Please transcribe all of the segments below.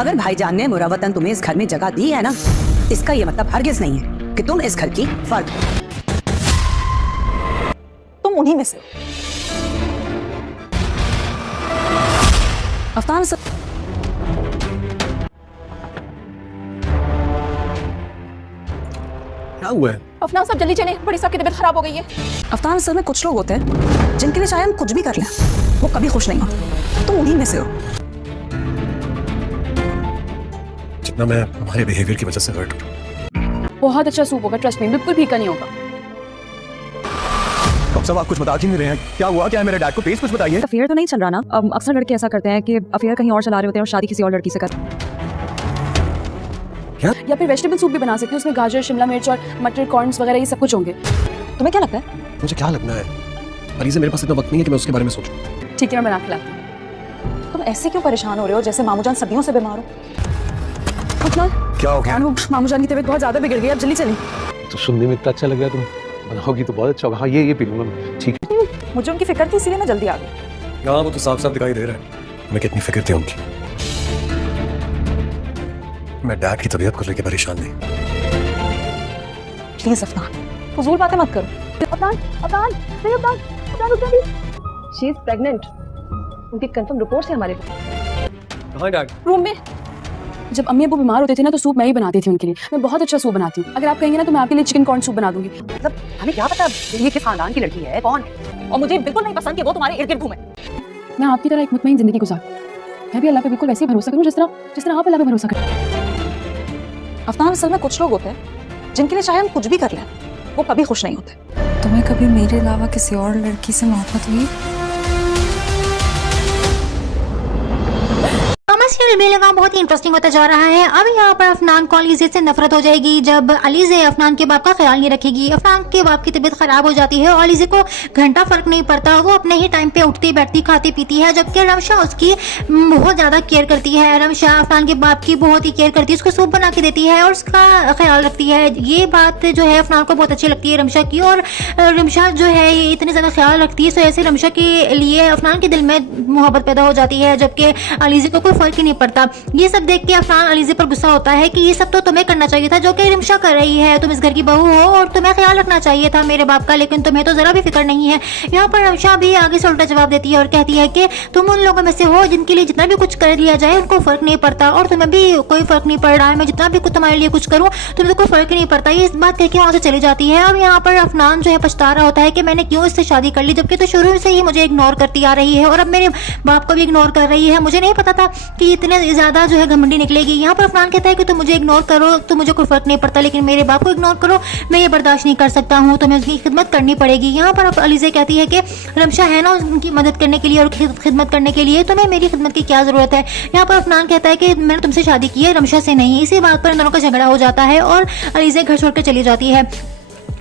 अगर भाईजान ने मुरवतन तुम्हें इस घर में जगह दी है ना, इसका ये मतलब हरगिज नहीं है कि तुम इस घर की फर्द हो। तुम उन्हीं में से हो। अफनान सर, क्या हुआ है? अफनान साहब जल्दी चलें, बड़ी साहब की तबीयत खराब हो गई है। अफनान सर में कुछ लोग होते हैं जिनके लिए चाहे हम कुछ भी कर लें, वो कभी खुश नहीं होते। तुम उन्हीं में से हो। जितना मैं हमारे बिहेवियर की वजह से हर्ट हूँ। बहुत अच्छा सूप होगा, ट्रस्ट में, बिल्कुल फीका नहीं होगा। डॉक्टर साहब आप कुछ बता क्यों नहीं रहे हैं? क्या हुआ? क्या है मेरे डैड को? प्लीज कुछ बताइए। अफेयर तो नहीं चल रहा ना? अक्सर लड़के ऐसा करते हैं कि अफेयर कहीं और चला रहे होते हैं और शादी किसी और लड़की से कर। क्या? या फिर वेजिटेबल सूप भी बना सकते हैं, उसमें गाजर, शिमला मिर्च और मटर, कॉर्न्स वगैरह ये सब कुछ होंगे। तुम्हें क्या लगता है? मुझे क्या लगना है? अलीज़ा, मेरे पास इतना वक्त नहीं है कि मैं उसके बारे में सोचूं। ठीक है, मैं बना खिलाती हूँ। तुम ऐसे क्यों परेशान हो रहे हो जैसे मामू जान सदियों से बीमार हो? क्या हो गया? मामू जान की तबीयत बहुत ज्यादा बिगड़ गई, अब जल्दी चलें। तो सुनने में इतना अच्छा लग रहा है, तुम बनाओगी तो बहुत अच्छा होगा। हाँ, ये पी लूंगा मैं। ठीक है। मुझे उनकी फिक्र थी, इसीलिए मैं जल्दी आ गई। हाँ, वो तो साफ साफ दिखाई दे रहा है हमें कितनी फिक्र थी उनकी। मैं डैड की तबीयत को लेकर परेशान नहीं। प्लीज अफनान, फजूल बातें मत करो। अफनान, अफनान, नहीं अफनान, अफनान रुक जाइए। She is pregnant. उनकी कंफर्म रिपोर्ट है हमारे पास। कहाँ डैड? रूम में। जब अम्मी अब्बू बीमार होते थे ना, तो सूप मैं ही बनाती थी उनके लिए। मैं बहुत अच्छा सूप बनाती हूँ। अगर आप कहेंगे ना तो मैं आपके लिए चिकन कॉर्न सूप बना दूंगी। मतलब हमें क्या पता ये किस खानदान की लड़की है, कौन है, और मुझे बिल्कुल नहीं पसंद कि वो तुम्हारे इर्द गिर्द घूमे। मैं आपकी तरह एक मुतमईन जिंदगी गुजारूं। मैं भी अल्लाह पे बिल्कुल वैसे ही भरोसा करूं जिस तरह आप अल्लाह पे भरोसा करते। अफनान, असल में कुछ लोग होते हैं जिनके लिए चाहे हम कुछ भी कर लें, वो कभी खुश नहीं होते। तुम्हें कभी मेरे अलावा किसी और लड़की से मोहब्बत हुई? बेलगाम बहुत ही इंटरेस्टिंग होता जा रहा है। अब यहाँ पर अफनान को अलीज़े से नफरत हो जाएगी जब अलीज़े अफनान के बाप का ख्याल नहीं रखेगी। अफनान के बाप की तबीयत खराब हो जाती है और अलीज़े को घंटा फर्क नहीं पड़ता, वो अपने ही टाइम पे उठती बैठती खाती पीती है, जबकि रमशा उसकी बहुत ज्यादा केयर करती है। रमशा अफनान के बाप की बहुत ही केयर करती है, उसको सूप बना के देती है और उसका ख्याल रखती है। ये बात जो है अफनान को बहुत अच्छी लगती है रमशा की, और रमशा जो है ये इतनी ज्यादा ख्याल रखती है, तो ऐसे रमशा के लिए अफनान के दिल में मोहब्बत पैदा हो जाती है, जबकि अलीज़े को कोई फर्क ही नहीं पड़ता। ये सब देख के अफनान अलीज़े पर गुस्सा होता है कि ये सब तो तुम्हें करना चाहिए था जो कि रमशा कर रही है। तुम इस घर की बहू हो और तुम्हें ख्याल रखना चाहिए था मेरे बाप का, लेकिन तुम्हें तो जरा भी फिक्र नहीं है। यहाँ पर रमशा भी आगे से उल्टा जवाब देती है और कहती है कि तुम उन लोगों में से हो जिनके लिए जितना भी कुछ कर लिया जाए उनको फर्क नहीं पड़ता, और तुम्हें भी कोई फर्क नहीं पड़ रहा है। मैं जितना भी कुछ तुम्हारे लिए कुछ करूँ तुम्हें तो कोई फर्क नहीं पड़ता। ये इस बात कहकर वहां से चली जाती है। अब यहाँ पर अफनान जो है पछता रहा होता है कि मैंने क्यों इससे शादी कर ली, जबकि तो शुरू से ही मुझे इग्नोर करती आ रही है और अब मेरे बाप को भी इग्नोर कर रही है। मुझे नहीं पता था कि इतने ज्यादा जो है घमंडी निकलेगी। यहाँ पर अफनान कहता है कि तुम मुझे इग्नोर करो तो मुझे कोई फर्क नहीं पड़ता, लेकिन मेरे बाप को इग्नोर करो मैं ये बर्दाश्त नहीं कर सकता हूँ, तुम्हें उसकी खिदमत करनी पड़ेगी। यहाँ पर अलीज़े कहती है कि रमशा है ना उनकी मदद करने के लिए और खिदमत करने के लिए, तुम्हें मेरी खिदमत की क्या जरूरत है। यहाँ पर अफनान कहता है कि मैंने तुमसे शादी की है, रमशा से नहीं। इसी बात पर इन दोनों का झगड़ा हो जाता है और अलीज़े घर छोड़कर चली जाती है।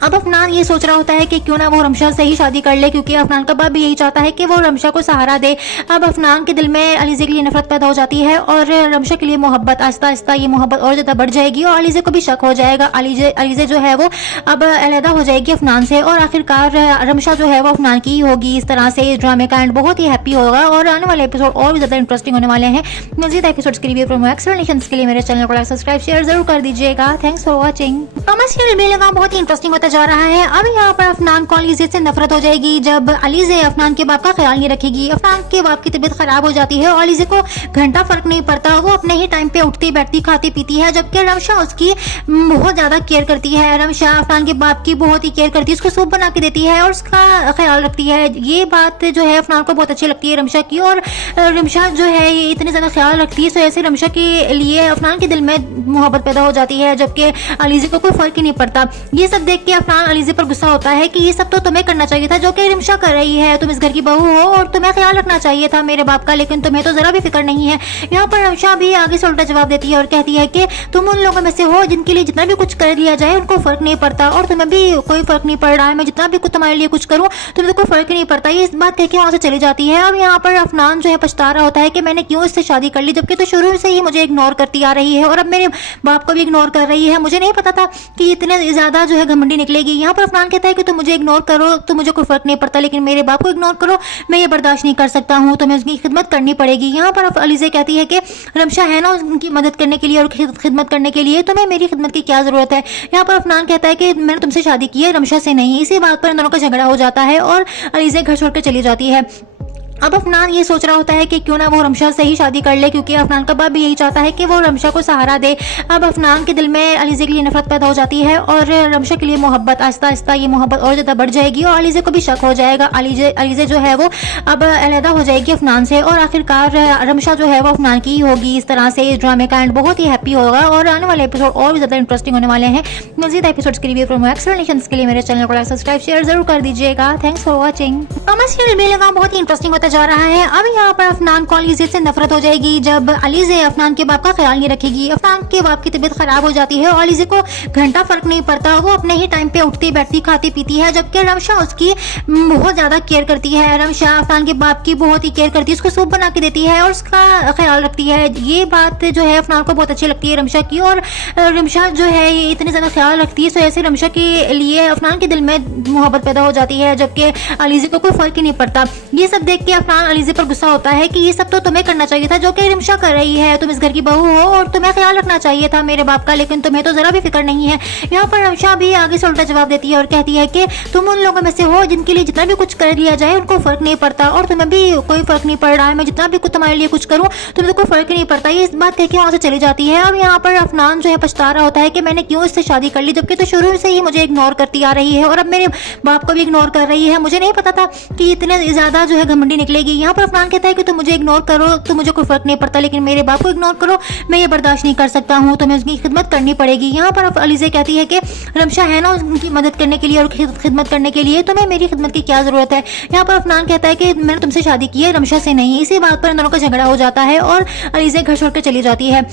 अब अफनान ये सोच रहा होता है कि क्यों ना वो रमशा से ही शादी कर ले, क्योंकि अफनान का बाप भी यही चाहता है कि वो रमशा को सहारा दे। अब अफनान के दिल में अलीज़े के लिए नफरत पैदा हो जाती है और रमशा के लिए मोहब्बत, आहिस्ता आहिस्ता ये मोहब्बत और ज़्यादा बढ़ जाएगी और अलीज़े को भी शक हो जाएगा। अलीज़े जो है वो अब अलहदा हो जाएगी अफनान से और आखिरकार रमशा जो है वो अफनान की ही होगी। इस तरह से इस ड्रामे का एंड बहुत ही हैप्पी होगा और आने वाले एपिसोड और भी ज़्यादा इंटरेस्टिंग होने वाले हैं। मज़ीद एपिसोड्स के लिए एक्सप्लेनेशंस के लिए मेरे चैनल को सब्सक्राइब शेयर जरूर कर दीजिएगा। Thanks for watching. बेलगाम बहुत ही इंटरेस्टिंग होता जा रहा है। अब यहाँ पर अफनान को अलीज़े से नफरत हो जाएगी जब अलीज़े अफनान के बाप का ख्याल नहीं रखेगी। अफनान के बाप की तबीयत खराब हो जाती है और अलीज़े को घंटा फर्क नहीं पड़ता, वो अपने ही टाइम पे उठती बैठती खाती पीती है, जबकि रमशा उसकी बहुत ज्यादा केयर करती है। रमशा अफनान के बाप की बहुत ही केयर करती है, उसको सूप बना के देती है और उसका ख्याल रखती है। ये बात जो है अफनान को बहुत अच्छी लगती है रमशा की, और रमशा जो है ये इतनी ज्यादा ख्याल रखती है, तो ऐसे रमशा के लिए अफनान के दिल में मोहब्बत पैदा हो जाती है, जबकि अलीज़े को कोई फर्क ही नहीं पड़ता। ये सब देख के अफनान अलीज़े पर गुस्सा होता है कि ये सब तो तुम्हें करना चाहिए था जो कि रमशा कर रही है। तुम इस घर की बहू हो और तुम्हें ख्याल रखना चाहिए था मेरे बाप का, लेकिन तुम्हें तो जरा भी फिक्र नहीं है। यहाँ पर रमशा भी आगे से उल्टा जवाब देती है और कहती है कि तुम उन लोगों में से हो जिनके लिए जितना भी कुछ कर लिया जाए उनको फर्क नहीं पड़ता, और तुम्हें भी कोई फर्क नहीं पड़ रहा है। मैं जितना भी कुछ तुम्हारे लिए कुछ करूँ तुम्हें तो कोई फर्क ही नहीं पड़ता। ये इस बात कहकर वहां से चली जाती है। अब यहाँ पर अफनान जो है पछता रहा होता है कि मैंने क्यों इससे शादी कर ली, जबकि तो शुरू से ही मुझे इग्नोर करती आ रही है और अब मेरे बाप को भी इग्नोर कर रही है। मुझे नहीं पता था कि इतने ज्यादा जो है घमंडी निकलेगी। यहाँ पर अफनान कहता है कि तुम मुझे इग्नोर करो, तो मुझे कोई फर्क नहीं पड़ता, लेकिन मेरे बाप को इग्नोर करो, मैं ये बर्दाश्त नहीं कर सकता हूँ, तुम्हें उसकी खिदमत करनी पड़ेगी। यहाँ पर अलीज़ा कहती है कि रमशा है ना उनकी मदद करने के लिए और खिदमत करने के लिए, तुम्हें मेरी खिदमत की क्या जरूरत है। यहाँ पर अफनान कहता है कि मैंने तुमसे शादी की है, रमशा से नहीं। इसी बात पर इन दोनों का झगड़ा हो जाता है और अलीज़ा घर छोड़कर चली जाती है। अब अफनान ये सोच रहा होता है कि क्यों ना वो रमशा से ही शादी कर ले, क्योंकि अफनान का बाप भी यही चाहता है कि वो रमशा को सहारा दे। अब अफनान के दिल में अलीज़ा के लिए नफरत पैदा हो जाती है और रमशा के लिए मोहब्बत, आहिस्ता आहिस्ता ये मोहब्बत और ज़्यादा बढ़ जाएगी और अलीज़ा को भी शक हो जाएगा। अलीज़ा जो है वो अब अलहदा हो जाएगी अफनान से और आखिरकार रमशा जो है वो अफनान की ही होगी। इस तरह से इस ड्रामे का एंड बहुत ही हैप्पी होगा और आने वाले एपिसोड और भी ज़्यादा इंटरेस्टिंग होने वाले हैं। मज़ीद एपिसोड्स के लिए प्रोमो एक्सप्लेनेशंस के लिए मेरे चैनल को सब्सक्राइब शेयर जरूर कर दीजिएगा। Thanks for watching. सीरियल भी लगा बहुत ही इंटरेस्टिंग होता जा रहा है। अब यहाँ पर अफनान को अलीज़ा से नफरत हो जाएगी जब अलीज़ा अफनान के बाप का ख्याल नहीं रखेगी। अफनान के बाप की तबीयत खराब हो जाती है और अलीज़ा को घंटा फर्क नहीं पड़ता, वो अपने ही टाइम पे उठती बैठती खाती पीती है, जबकि रमशा उसकी बहुत ज्यादा केयर करती है। रमशा अफनान के बाप की बहुत ही केयर करती है, उसको सूप बना के देती है और उसका ख्याल रखती है। ये बात जो है अफनान को बहुत अच्छी लगती है रमशा की, और रमशा जो है ये इतनी ज्यादा ख्याल रखती है, तो ऐसे रमशा के लिए अफनान के दिल में मोहब्बत पैदा हो जाती है, जबकि अलीज़ा को कोई फर्क ही नहीं पड़ता। ये सब देख के अफनान अलीज़ा पर गुस्सा होता है कि ये सब तो तुम्हें करना चाहिए था जो कि रमशा कर रही है, तुम इस घर की बहू हो और तुम्हें ख्याल रखना चाहिए था मेरे बाप का, लेकिन तुम्हें तो जरा भी फिक्र नहीं है। यहाँ पर रमशा भी आगे से उल्टा जवाब देती है और कहती है कि तुम उन लोगों में से हो जिनके लिए जितना भी कुछ कर लिया जाए उनको फर्क नहीं पड़ता, और तुम्हें भी कोई फर्क नहीं पड़ रहा है। मैं जितना भी कुछ तुम्हारे लिए कुछ करूँ तुम्हें तो कोई फर्क नहीं पड़ता। ये इस बात कह के वहां से चली जाती है। अब यहाँ पर अफनान जो है पछता रहा होता है कि मैंने क्यों इससे शादी कर ली, जबकि तो शुरू से ही मुझे इग्नोर करती आ रही है और अब मेरे बाप को भी इग्नोर कर रही है। मुझे नहीं पता था कि इतने ज्यादा जो है घमंडी निकलेगी। यहाँ पर अफनान कहता है कि तुम मुझे इग्नोर करो, तो मुझे कोई फर्क नहीं पड़ता, लेकिन मेरे बाप को इग्नोर करो, मैं ये बर्दाश्त नहीं कर सकता हूँ, तुम्हें उसकी खिदमत करनी पड़ेगी। यहाँ पर अलीज़ा कहती है कि रमशा है ना उनकी मदद करने के लिए और खिदमत करने के लिए, तुम्हें मेरी खिदमत की क्या जरूरत है। यहाँ पर अफनान कहता है कि मैंने तुमसे शादी की है, रमशा से नहीं। इसी बात पर इन दोनों का झगड़ा हो जाता है और अलीज़ा घर छोड़कर चली जाती है।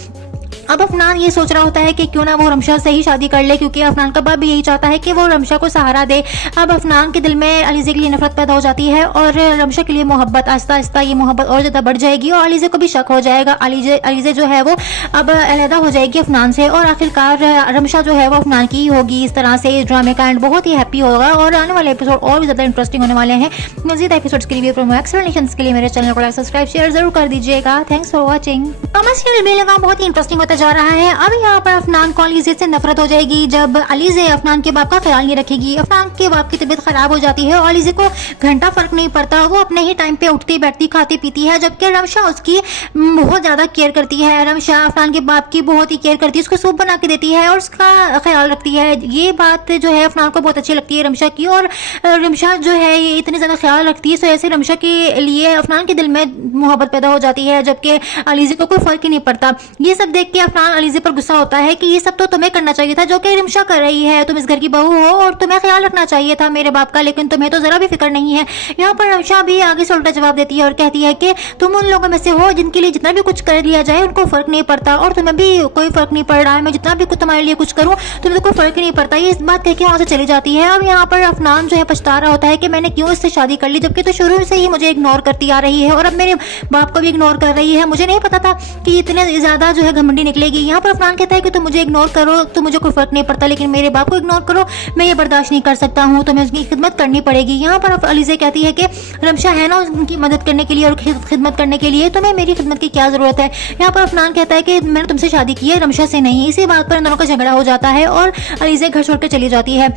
अब अफनान ये सोच रहा होता है कि क्यों ना वो रमशा से ही शादी कर ले, क्योंकि अफनान का बाप भी यही चाहता है कि वो रमशा को सहारा दे। अब अफनान के दिल में अलीज़ा के लिए नफरत पैदा हो जाती है और रमशा के लिए मोहब्बत, आहिस्ता आहिस्ता ये मोहब्बत और ज़्यादा बढ़ जाएगी और अलीज़ा को भी शक हो जाएगा। अलीज़ा जो है वो अब अलहदा हो जाएगी अफनान से और आखिरकार रमशा जो है वो अफनान की ही होगी। इस तरह से इस ड्रामे का एंड बहुत ही हैप्पी होगा और आने वाले एपिसोड और भी ज़्यादा इंटरेस्टिंग होने वाले हैं। मज़ीद एपिसोड्स के लिए प्रोमो एक्सप्लेनेशंस के लिए मेरे चैनल को सब्सक्राइब शेयर जरूर कर दीजिएगा। Thanks for watching. सीरियल भी लगा बहुत ही इंटरेस्टिंग होता जा रहा है। अब यहाँ पर अफनान को अलीज़ा से नफरत हो जाएगी जब अलीज़ा अफनान के बाप का ख्याल नहीं रखेगी। अफनान के बाप की तबीयत खराब हो जाती है और अलीज़ा को घंटा फर्क नहीं पड़ता, वो अपने ही टाइम पे उठती बैठती खाती पीती है, जबकि रमशा उसकी बहुत ज्यादा केयर करती है। रमशा अफनान के बाप की बहुत ही केयर करती है, उसको सूप बना के देती है और उसका ख्याल रखती है। ये बात जो है अफनान को बहुत अच्छी लगती है रमशा की, और रमशा जो है ये इतनी ज्यादा ख्याल रखती है, तो ऐसे रमशा के लिए अफनान के दिल में मोहब्बत पैदा हो जाती है, जबकि अलीज़ा को कोई फर्क ही नहीं पड़ता। ये सब देख के अफनान अलीज़ा पर गुस्सा होता है कि ये सब तो तुम्हें करना चाहिए था जो कि रमशा कर रही है, तुम इस घर की बहू हो और तुम्हें ख्याल रखना चाहिए था मेरे बाप का, लेकिन तुम्हें तो जरा भी फिक्र नहीं है। यहाँ पर रमशा भी आगे से उल्टा जवाब देती है और कहती है कि तुम उन लोगों में से हो जिनके लिए जितना भी कुछ कर लिया जाए उनको फर्क नहीं पड़ता, और तुम्हें भी कोई फर्क नहीं पड़ रहा है। मैं जितना भी कुछ तुम्हारे लिए कुछ करूँ तुम्हें तो कोई फर्क ही नहीं पड़ता। ये इस बात कह के वहां से चली जाती है। अब यहाँ पर अफनान जो है पछता रहा होता है कि मैंने क्यों इससे शादी कर ली, जबकि तो शुरू से ही मुझे इग्नोर करती आ रही है और अब मेरे बाप को भी इग्नोर कर रही है। मुझे नहीं पता था कि इतने ज्यादा जो है घमंडी निकलेगी। यहाँ पर अफनान कहता है कि तुम मुझे इग्नोर करो, तो मुझे कोई फर्क नहीं पड़ता, लेकिन मेरे बाप को इग्नोर करो, मैं ये बर्दाश्त नहीं कर सकता हूँ, तुम्हें उसकी खिदमत करनी पड़ेगी। यहाँ पर अलीज़ा कहती है कि रमशा है ना उनकी मदद करने के लिए और खिदमत करने के लिए, तुम्हें मेरी खिदमत की क्या जरूरत है। यहाँ पर अफनान कहता है कि मैंने तुमसे शादी की है, रमशा से नहीं। इसी बात पर इन दोनों का झगड़ा हो जाता है और अलीज़ा घर छोड़कर चली जाती है।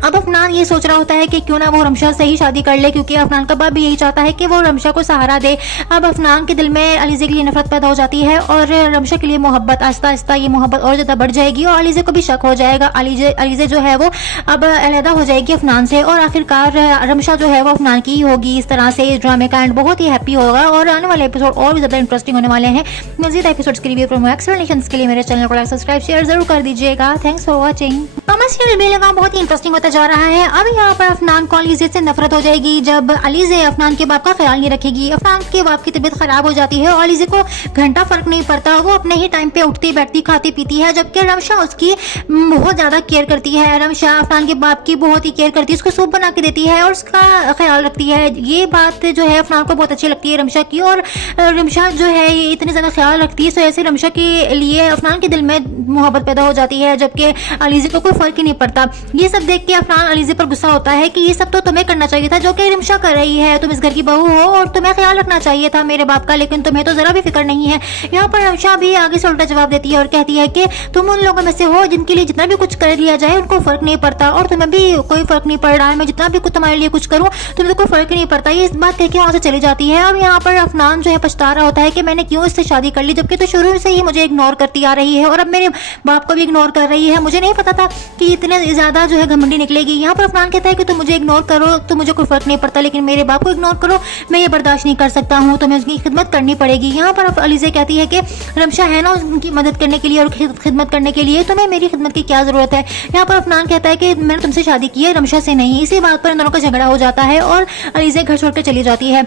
अब अफनान ये सोच रहा होता है कि क्यों ना वो रमशा से ही शादी कर ले, क्योंकि अफनान का बाप भी यही चाहता है कि वो रमशा को सहारा दे। अब अफनान के दिल में अलीज़ा के लिए नफरत पैदा हो जाती है और रमशा के लिए मोहब्बत, आहिस्ता आहिस्ता ये मोहब्बत और ज़्यादा बढ़ जाएगी और अलीज़ा को भी शक हो जाएगा। अलीज़ा जो है वो अब अलहदा हो जाएगी अफनान से और आखिरकार रमशा जो है वो अफनान की ही होगी। इस तरह से इस ड्रामे का एंड बहुत ही हैप्पी होगा और आने वाले एपिसोड और भी ज़्यादा इंटरेस्टिंग होने वाले हैं। मज़ीद एपिसोड्स के लिए प्रोमो एक्सप्लेनेशंस के लिए मेरे चैनल को सब्सक्राइब शेयर जरूर कर दीजिएगा। Thanks for watching. सीरियल भी लगा बहुत ही इंटरेस्टिंग होता जा रहा है। अब यहाँ पर अफनान को अलीज़े से नफरत हो जाएगी जब अलीज़े अफनान के बाप का ख्याल नहीं रखेगी। अफनान के बाप की तबीयत खराब हो जाती है और अलीज़े को घंटा फर्क नहीं पड़ता, वो अपने ही टाइम पे उठती बैठती खाती पीती है, जबकि रमशा उसकी बहुत ज्यादा केयर करती है। रमशा अफनान के बाप की बहुत ही केयर करती है, उसको सूप बना के देती है और उसका ख्याल रखती है। ये बात जो है अफनान को बहुत अच्छी लगती है रमशा की, और रमशा जो है ये इतनी ज्यादा ख्याल रखती है, तो ऐसे रमशा के लिए अफनान के दिल में मोहब्बत पैदा हो जाती है, जबकि अलीज़े को कोई फर्क ही नहीं पड़ता। ये सब देख के अफनान अलीज़े पर गुस्सा होता है कि ये सब तो तुम्हें करना चाहिए था जो कि रमशा कर रही है। तुम इस घर की बहू हो और तुम्हें ख्याल रखना चाहिए था मेरे बाप का, लेकिन तुम्हें तो जरा भी फिक्र नहीं है। यहाँ पर रमशा भी आगे से उल्टा जवाब देती है और कहती है कि तुम उन लोगों में से हो जिनके लिए जितना भी कुछ कर लिया जाए उनको फर्क नहीं पड़ता, और तुम्हें भी कोई फर्क नहीं पड़ रहा है। मैं जितना भी कुछ तुम्हारे लिए कुछ करूं तुम्हें तो कोई फर्क नहीं पड़ता। ये इस बात कह के वहां से चली जाती है। अब यहाँ पर अफनान जो है पछता रहा होता है कि मैंने क्यों इससे शादी कर ली, जबकि तो शुरू से ही मुझे इग्नोर करती आ रही है और अब मेरे बाप को भी इग्नोर कर रही है। मुझे नहीं पता था कि इतने ज्यादा जो है घमंडी निकलेगी। यहाँ पर अफनान कहता है कि तुम मुझे इग्नोर करो तो मुझे कोई फर्क नहीं पड़ता, लेकिन मेरे बाप को इग्नोर करो मैं ये बर्दाश्त नहीं कर सकता हूँ, तुम्हें उसकी खिदमत करनी पड़ेगी। यहाँ पर अलीज़े कहती है कि रमशा है ना उनकी मदद करने के लिए और खिदमत करने के लिए, तुम्हें मेरी खिदमत की क्या जरूरत है। यहाँ पर अफनान कहता है कि मैंने तुमसे शादी की है रमशा से नहीं। इसी बात पर इन दोनों का झगड़ा हो जाता है और अलीज़े घर छोड़कर चली जाती है।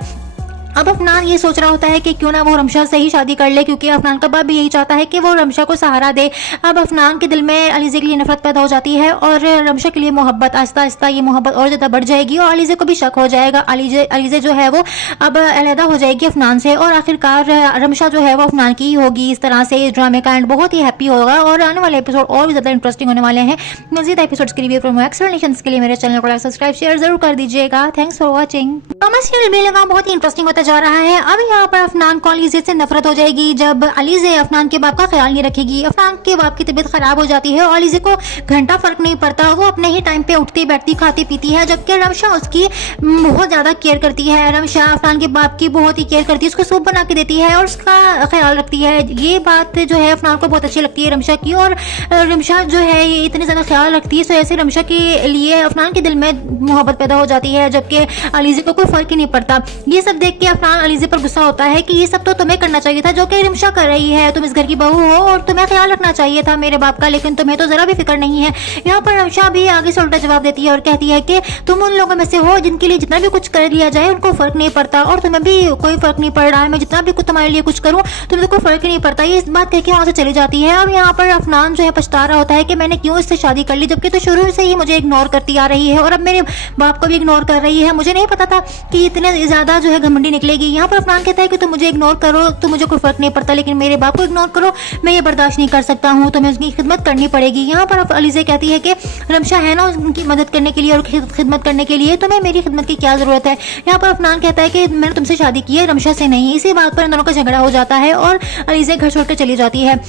अब अफनान ये सोच रहा होता है कि क्यों ना वो रमशा से ही शादी कर ले, क्योंकि अफनान का बाप भी यही चाहता है कि वो रमशा को सहारा दे। अब अफनान के दिल में अलीज़े के लिए नफरत पैदा हो जाती है और रमशा के लिए मोहब्बत, आहिस्ता आहिस्ता ये मोहब्बत और ज़्यादा बढ़ जाएगी और अलीज़े को भी शक हो जाएगा। अलीज़े जो है वो अब अलहदा हो जाएगी अफनान से और आखिरकार रमशा जो है वो अफनान की ही होगी। इस तरह से इस ड्रामे का एंड बहुत ही हैप्पी होगा और आने वाले एपिसोड और भी ज़्यादा इंटरेस्टिंग होने वाले हैं। मज़ीद एपिसोड्स के लिए प्रोमो एक्सप्लेनेशंस के लिए मेरे चैनल को लाइक सब्सक्राइब शेयर जरूर कर दीजिएगा। Thanks for watching. कमर्शियल भी लगा बहुत ही इंटरेस्टिंग होता जा रहा है। अब यहाँ पर अफनान को अलीज़े से नफरत हो जाएगी जब अलीज़े अफनान के बाप का ख्याल नहीं रखेगी। अफनान के बाप की तबीयत खराब हो जाती है और अलीज़े को घंटा फर्क नहीं पड़ता, वो अपने ही टाइम पे उठती बैठती खाती पीती है, जबकि रमशा उसकी बहुत ज्यादा केयर करती है। रमशा अफनान के बाप की बहुत ही केयर करती है, उसको सूप बना के देती है और उसका ख्याल रखती है। ये बात जो है अफनान को बहुत अच्छी लगती है रमशा की, और रमशा जो है ये इतनी ज्यादा ख्याल रखती है, तो ऐसे रमशा के लिए अफनान के दिल में मोहब्बत पैदा हो जाती है, जबकि अलीज़े को कोई फर्क ही नहीं पड़ता। ये सब देख के अफनान अलीज़े पर गुस्सा होता है कि ये सब तो तुम्हें करना चाहिए था जो कि रमशा कर रही है। तुम इस घर की बहू हो और तुम्हें ख्याल रखना चाहिए था मेरे बाप का, लेकिन तुम्हें तो जरा भी फिक्र नहीं है। यहाँ पर रमशा भी आगे से उल्टा जवाब देती है और कहती है कि तुम उन लोगों में से हो जिनके लिए जितना भी कुछ कर लिया जाए उनको फर्क नहीं पड़ता, और तुम्हें भी कोई फर्क नहीं पड़ रहा है। मैं जितना भी कुछ तुम्हारे लिए कुछ करूं तुम्हें तो कोई फर्क ही नहीं पड़ता। ये इस बात कह के वहां से चली जाती है। अब यहाँ पर अफनान जो है पछता रहा होता है कि मैंने क्यों इससे शादी कर ली, जबकि तो शुरू से ही मुझे इग्नोर करती आ रही है और अब मेरे बाप को भी इग्नोर कर रही है। मुझे नहीं पता था कि इतने ज्यादा जो है घमंडी निकलेगी। यहाँ पर अफनान कहता है कि तुम मुझे इग्नोर करो तो मुझे कोई फर्क नहीं पड़ता, लेकिन मेरे बाप को इग्नोर करो मैं ये बर्दाश्त नहीं कर सकता हूँ, तुम्हें उसकी खिदमत करनी पड़ेगी। यहाँ पर अलीज़े कहती है कि रमशा है ना उनकी मदद करने के लिए और खिदमत करने के लिए, तुम्हें मेरी खिदमत की क्या जरूरत है। यहाँ पर अफनान कहता है कि मैंने तुमसे शादी की है रमशा से नहीं। इसी बात पर इन दोनों का झगड़ा हो जाता है और अलीज़े घर छोड़कर चली जाती है।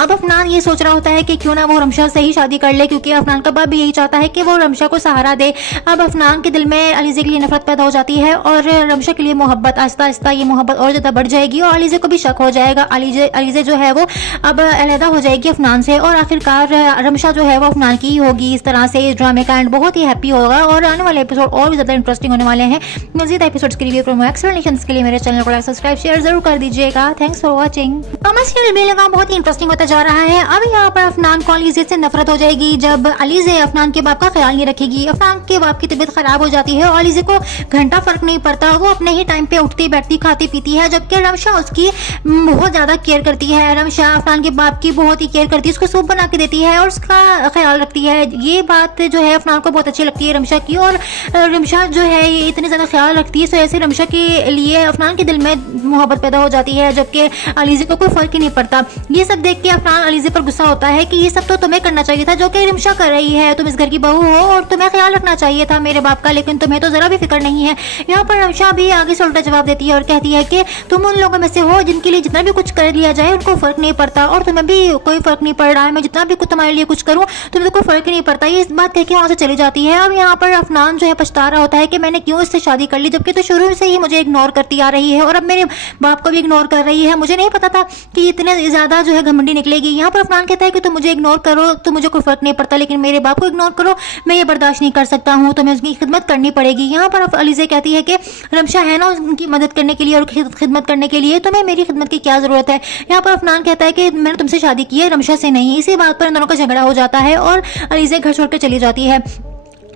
अब अफनान ये सोच रहा होता है कि क्यों ना वो रमशा से ही शादी कर ले, क्योंकि अफनान का बाप भी यही चाहता है कि वो रमशा को सहारा दे। अब अफनान के दिल में अलीज़े के लिए नफरत पैदा हो जाती है और रमशा के लिए मोहब्बत, आहिस्ता आहिस्ता ये मोहब्बत और ज़्यादा बढ़ जाएगी और अलीज़े को भी शक हो जाएगा। अलीज़े जो है वो अब अलहदा हो जाएगी अफनान से और आखिरकार रमशा जो है वो अफनान की ही होगी। इस तरह से इस ड्रामे का एंड बहुत ही हैप्पी होगा और आने वाले एपिसोड और भी ज़्यादा इंटरेस्टिंग होने वाले हैं। मज़ीद एपिसोड्स के लिए प्रोमो एक्सप्लेनेशंस के लिए मेरे चैनल को लाइक सब्सक्राइब शेयर जरूर कर दीजिएगा। Thanks for watching. कमर्शियल भी लगा बहुत ही इंटरेस्टिंग होता जा रहा है। अब यहाँ पर अफनान को अलीज़े से नफरत हो जाएगी जब अलीज़े अफनान के बाप का ख्याल नहीं रखेगी। अफनान के बाप की तबीयत खराब हो जाती है और अलीज़े को घंटा फर्क नहीं पड़ता, वो अपने ही टाइम पे उठती बैठती खाती पीती है, जबकि रमशा उसकी बहुत ज्यादा केयर करती है। रमशा अफनान के बाप की बहुत ही केयर करती है, उसको सूप बना के देती है और उसका ख्याल रखती है। ये बात जो है अफनान को बहुत अच्छी लगती है रमशा की, और रमशा जो है ये इतनी ज्यादा ख्याल रखती है, तो ऐसे रमशा के लिए अफनान के दिल में मोहब्बत पैदा हो जाती है, जबकि अलीज़े को कोई फर्क ही नहीं पड़ता। ये सब देख के अफनान अलीज़े पर गुस्सा होता है कि ये सब तो तुम्हें करना चाहिए था जो कि रमशा कर रही है। तुम इस घर की बहू हो और तुम्हें ख्याल रखना चाहिए था मेरे बाप का, लेकिन तुम्हें तो जरा भी फिक्र नहीं है। यहाँ पर रमशा भी आगे से उल्टा जवाब देती है और कहती है कि तुम उन लोगों में से हो जिनके लिए जितना भी कुछ कर लिया जाए उनको फर्क नहीं पड़ता, और तुम्हें भी कोई फर्क नहीं पड़ रहा है। मैं जितना भी कुछ तुम्हारे लिए कुछ करूं तुम्हें तो कोई फर्क ही नहीं पड़ता। ये इस बात कह के वहां से चली जाती है। अब यहाँ पर अफनान जो है पछता रहा होता है कि मैंने क्यों इससे शादी कर ली, जबकि तो शुरू से ही मुझे इग्नोर करती आ रही है और अब मेरे बाप को भी इग्नोर कर रही है। मुझे नहीं पता था कि इतने ज्यादा जो है घमंडी निकलेगी। यहाँ पर अफनान कहता है कि तुम मुझे इग्नोर करो तो मुझे कोई फर्क नहीं पड़ता, लेकिन मेरे बाप को इग्नोर करो मैं ये बर्दाश्त नहीं कर सकता हूँ, तुम्हें उसकी खिदमत करनी पड़ेगी। यहाँ पर अलीज़े कहती है कि रमशा है ना उनकी मदद करने के लिए और खिदमत करने के लिए, तुम्हें मेरी खिदमत की क्या जरूरत है। यहाँ पर अफनान कहता है कि मैंने तुमसे शादी की है रमशा से नहीं। इसी बात पर इन दोनों का झगड़ा हो जाता है और अलीज़े घर छोड़कर चली जाती है।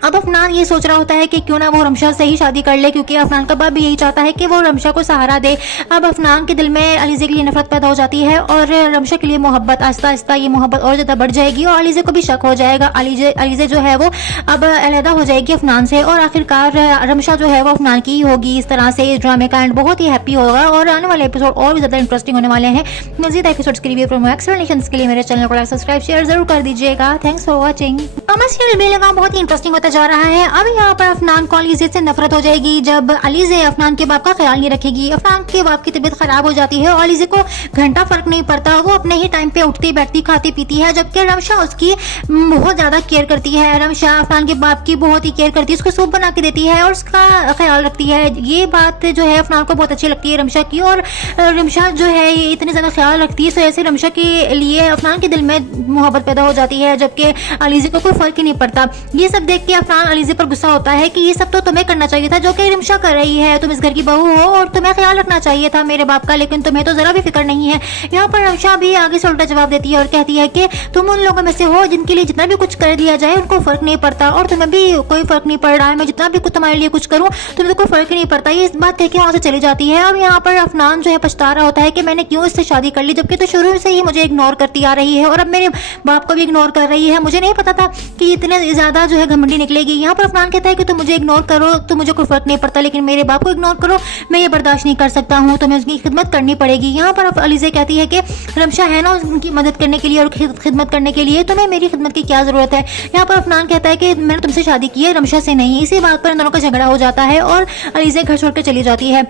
अब अफनान ये सोच रहा होता है कि क्यों ना वो रमशा से ही शादी कर ले, क्योंकि अफनान का बाप भी यही चाहता है कि वो रमशा को सहारा दे। अब अफनान के दिल में अलीज़े के लिए नफरत पैदा हो जाती है और रमशा के लिए मोहब्बत, आहिस्ता आहिस्ता ये मोहब्बत और ज़्यादा बढ़ जाएगी और अलीज़े को भी शक हो जाएगा। अलीज़े जो है वो अब अलहदा हो जाएगी अफनान से और आखिरकार रमशा जो है वो अफनान की ही होगी। इस तरह से इस ड्रामे का एंड बहुत ही हैप्पी होगा और आने वाले एपिसोड और भी ज़्यादा इंटरेस्टिंग होने वाले हैं। मज़ीद एपिसोड्स के लिए प्रोमो एक्सप्लेनेशंस के लिए मेरे चैनल को लाइक सब्सक्राइब शेयर जरूर कर दीजिएगा। Thanks for watching. सीरियल बेलगाम बहुत ही इंटरेस्टिंग होता जा रहा है। अब यहाँ पर अफनान को अलीज़े से नफरत हो जाएगी जब अलीज़े अफनान के बाप का ख्याल नहीं रखेगी। अफनान के बाप की तबीयत खराब हो जाती है और अलीज़े को घंटा फर्क नहीं पड़ता, वो अपने ही टाइम पे उठती बैठती खाती पीती है, जबकि रमशा उसकी बहुत ज्यादा केयर करती है। रमशा अफनान के बाप की बहुत ही केयर करती है, उसको सूप बना के देती है और उसका ख्याल रखती है। ये बात जो है अफनान को बहुत अच्छी लगती है रमशा की, और रमशा जो है इतनी ज्यादा ख्याल रखती है, तो ऐसे रमशा के लिए अफनान के दिल में मोहब्बत पैदा हो जाती है, जबकि अलीज़े को कोई फर्क ही नहीं पड़ता। ये सब देख के अफनान अलीज़े पर गुस्सा होता है कि ये सब तो तुम्हें करना चाहिए था जो कि रमशा कर रही है। तुम इस घर की बहू हो और तुम्हें ख्याल रखना चाहिए था मेरे बाप का, लेकिन तुम्हें तो जरा भी फिक्र नहीं है। यहाँ पर रमशा भी आगे से उल्टा जवाब देती है और कहती है कि तुम उन लोगों में से हो जिनके लिए जितना भी कुछ कर दिया जाए उनको फर्क नहीं पड़ता, और तुम्हें भी कोई फर्क नहीं पड़ रहा है। मैं जितना भी कुछ तुम्हारे लिए कुछ करूँ तुम्हें तो कोई फर्क ही नहीं पड़ता। ये इस बात कह के वहां से चली जाती है। अब यहाँ पर अफनान जो है पछता रहा होता है कि मैंने क्यों इससे शादी कर ली, जबकि तो शुरू से ही मुझे इग्नोर करती आ रही है और अब मेरे बाप को भी इग्नोर कर रही है। मुझे नहीं पता था कि इतने ज्यादा जो है घमंडी निकलेगी। यहाँ पर अफनान कहता है कि तुम मुझे इग्नोर करो तो मुझे कोई फर्क नहीं पड़ता, लेकिन मेरे बाप को इग्नोर करो मैं ये बर्दाश्त नहीं कर सकता हूँ, तुम्हें उसकी खिदमत करनी पड़ेगी। यहाँ पर अलीज़े कहती है कि रमशा है ना उनकी मदद करने के लिए और खिदमत करने के लिए, तुम्हें मेरी खिदमत की क्या जरूरत है। यहाँ पर अफनान कहता है कि मैंने तुमसे शादी की है रमशा से नहीं। इसी बात पर इन दोनों का झगड़ा हो जाता है और अलीज़े घर छोड़कर चली जाती है।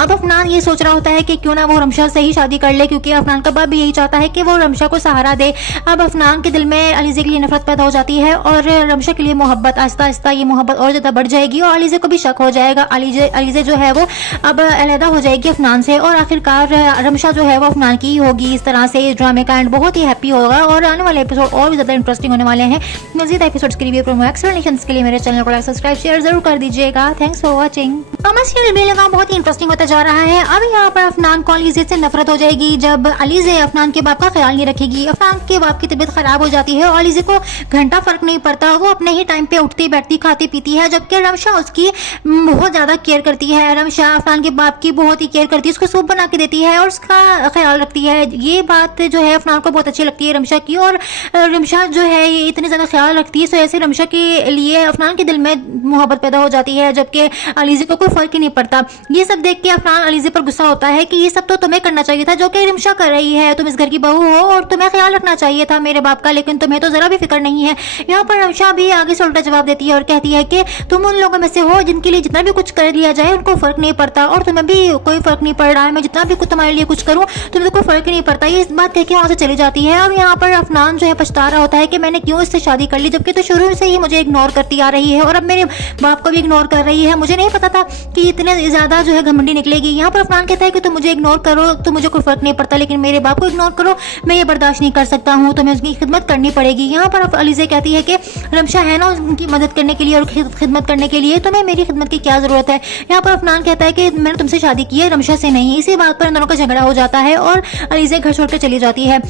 अब अफनान ये सोच रहा होता है कि क्यों ना वो रमशा से ही शादी कर ले, क्योंकि अफनान का बाप भी यही चाहता है कि वो रमशा को सहारा दे। अब अफनान के दिल में अलीज़े के लिए नफरत पैदा हो जाती है और रमशा के लिए मोहब्बत, आहिस्ता आहिस्ता ये मोहब्बत और ज़्यादा बढ़ जाएगी और अलीज़े को भी शक हो जाएगा। अलीज़े जो है वो अब अलहदा हो जाएगी अफनान से और आखिरकार रमशा जो है वो अफनान की ही होगी। इस तरह से इस ड्रामे का एंड बहुत ही हैप्पी होगा और आने वाले एपिसोड और भी ज़्यादा इंटरेस्टिंग होने वाले हैं। मज़ीद एपिसोड्स के लिए प्रोमो एक्सप्लेनेशंस के लिए मेरे चैनल को लाइक सब्सक्राइब शेयर जरूर कर दीजिएगा। Thanks for watching. सीरियल बेलगाम बहुत ही इंटरेस्टिंग होता जा रहा है। अब यहाँ पर अफनान को अलीज़े से नफरत हो जाएगी जब अलीज़े अफनान के बाप का ख्याल नहीं रखेगी। अफनान के बाप की तबीयत खराब हो जाती है और अलीज़े को घंटा फर्क नहीं पड़ता, वो अपने ही टाइम पे उठती बैठती खाती पीती है, जबकि रमशा उसकी बहुत ज्यादा केयर करती है। रमशा अफनान के बाप की बहुत ही केयर करती है, उसको सूप बना के देती है और उसका ख्याल रखती है। ये बात जो है अफनान को बहुत अच्छी लगती है रमशा की, और रमशा जो है इतनी ज्यादा ख्याल रखती है, तो ऐसे रमशा के लिए अफनान के दिल में मोहब्बत पैदा हो जाती है, जबकि अलीज़े को कोई फर्क ही नहीं पड़ता। ये सब देख के अफनान अलीज़े पर गुस्सा होता है कि ये सब तो तुम्हें करना चाहिए था जो कि रमशा कर रही है। तुम इस घर की बहू हो और तुम्हें ख्याल रखना चाहिए था मेरे बाप का, लेकिन तुम्हें तो जरा भी फिक्र नहीं है। यहाँ पर रमशा भी आगे से उल्टा जवाब देती है और कहती है कि तुम उन लोगों में से हो जिनके लिए जितना भी कुछ कर दिया जाए उनको फर्क नहीं पड़ता, और तुम्हें भी कोई फर्क नहीं पड़ रहा है। मैं जितना भी कुछ तुम्हारे लिए कुछ करूँ तुम्हें तो कोई फर्क ही नहीं पड़ता। ये इस बात कह के वहां से चली जाती है। अब यहाँ पर अफनान जो है पछता रहा होता है कि मैंने क्यों इससे शादी कर ली, जबकि तो शुरू से ही मुझे इग्नोर करती आ रही है और अब मेरे बाप को भी इग्नोर कर रही है। मुझे नहीं पता था कि इतने ज्यादा जो है घमंडी निकलेगी। यहाँ पर अफनान कहता है कि तुम मुझे इग्नोर करो तो मुझे कोई फर्क नहीं पड़ता, लेकिन मेरे बाप को इग्नोर करो मैं ये बर्दाश्त नहीं कर सकता हूँ, तुम्हें उसकी खिदमत करनी पड़ेगी। यहाँ पर अलीज़े कहती है कि रमशा है ना उनकी मदद करने के लिए और खिदमत करने के लिए, तुम्हें मेरी खिदमत की क्या जरूरत है। यहाँ पर अफनान कहता है कि मैंने तुमसे शादी की है रमशा से नहीं। इसी बात पर इन दोनों का झगड़ा हो जाता है और अलीज़े घर छोड़कर चली जाती है।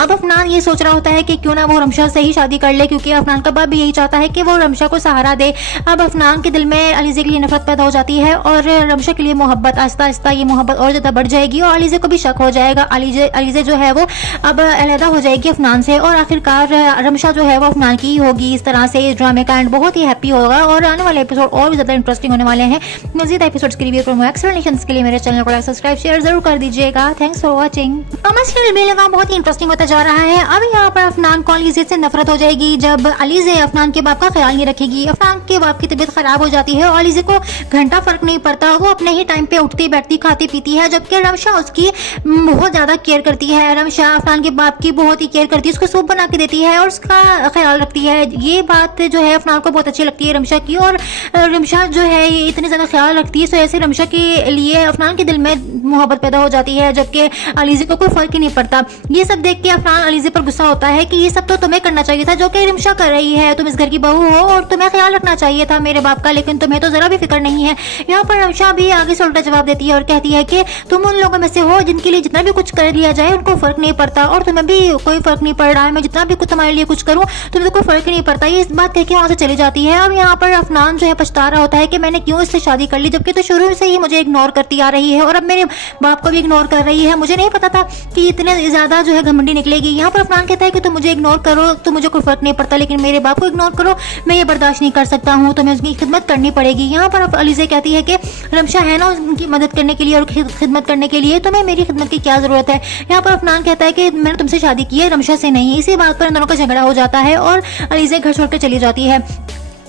अब अफनान ये सोच रहा होता है कि क्यों ना वो रमशा से ही शादी कर ले, क्योंकि अफनान का बाप भी यही चाहता है कि वो रमशा को सहारा दे। अब अफनान के दिल में अलीज़े के लिए नफरत पैदा हो जाती है और रमशा के लिए मोहब्बत, आहिस्ता आहिस्ता ये मोहब्बत और ज़्यादा बढ़ जाएगी और अलीज़े को भी शक हो जाएगा। अलीज़े जो है वो अब अलहदा हो जाएगी अफनान से और आखिरकार रमशा जो है वो अफनान की ही होगी। इस तरह से इस ड्रामे का एंड बहुत ही हैप्पी होगा और आने वाले एपिसोड और भी ज़्यादा इंटरेस्टिंग होने वाले हैं। मज़ीद एपिसोड्स के लिए प्रोमो एक्सप्लेनेशंस के लिए मेरे चैनल को लाइक सब्सक्राइब शेयर जरूर कर दीजिएगा। Thanks for watching. सीरियल बेलगाम बहुत ही इंटरेस्टिंग होता जा रहा है। अब यहाँ पर अफनान को अलीज़े से नफरत हो जाएगी जब अलीज़े अफनान के बाप का ख्याल नहीं रखेगी। अफनान के बाप की तबीयत खराब हो जाती है और अलीज़े को घंटा फर्क नहीं पड़ता, वो अपने ही टाइम पे उठती बैठती खाती पीती है, जबकि रमशा उसकी बहुत ज्यादा केयर करती है। रमशा अफनान के बाप की बहुत ही केयर करती है, उसको सूप बना के देती है और उसका ख्याल रखती है। ये बात जो है अफनान को बहुत अच्छी लगती है रमशा की, और रमशा जो है इतनी ज्यादा ख्याल रखती है, तो ऐसे रमशा के लिए अफनान के दिल में मोहब्बत पैदा हो जाती है, जबकि अलीजे को कोई फर्क ही नहीं पड़ता। ये सब देख के अफनान अलीजे पर गुस्सा होता है कि ये सब तो तुम्हें करना चाहिए था जो कि रिमशा कर रही है। तुम इस घर की बहू हो और तुम्हें ख्याल रखना चाहिए था मेरे बाप का, लेकिन तुम्हें तो जरा भी फिक्र नहीं है। यहाँ पर रिमशा भी आगे से उल्टा जवाब देती है और कहती है कि तुम उन लोगों में से हो जिनके लिए जितना भी कुछ कर लिया जाए उनको फर्क नहीं पड़ता, और तुम्हें भी कोई फर्क नहीं पड़ रहा है। मैं जितना भी कुछ तुम्हारे लिए कुछ करूँ तुम्हें तो कोई फर्क ही नहीं पड़ता। ये इस बात कह के वहां से चली जाती है। अब यहाँ पर अफनान जो है पछता रहा होता है कि मैंने क्यों इससे शादी कर ली, जबकि तो शुरू से ही मुझे इग्नोर करती आ रही है और अब मेरे बाप को भी इग्नोर कर रही है। मुझे नहीं पता था कि इतने ज्यादा जो है घमंडी निकलेगी। यहाँ पर अफनान कहता है कि तुम मुझे इग्नोर करो तो मुझे कोई फर्क नहीं पड़ता, लेकिन मेरे बाप को इग्नोर करो मैं ये बर्दाश्त नहीं कर सकता हूँ, तुम्हें उसकी खिदमत करनी पड़ेगी। यहाँ पर अलीजे कहती है कि रमशा है ना उनकी मदद करने के लिए और खिदमत करने के लिए, तुम्हें मेरी खिदमत की क्या जरूरत है। यहाँ पर अफनान कहता है कि मैंने तुमसे शादी की है रमशा से नहीं। इसी बात पर इन दोनों का झगड़ा हो जाता है और अलीजे घर छोड़कर चली जाती है।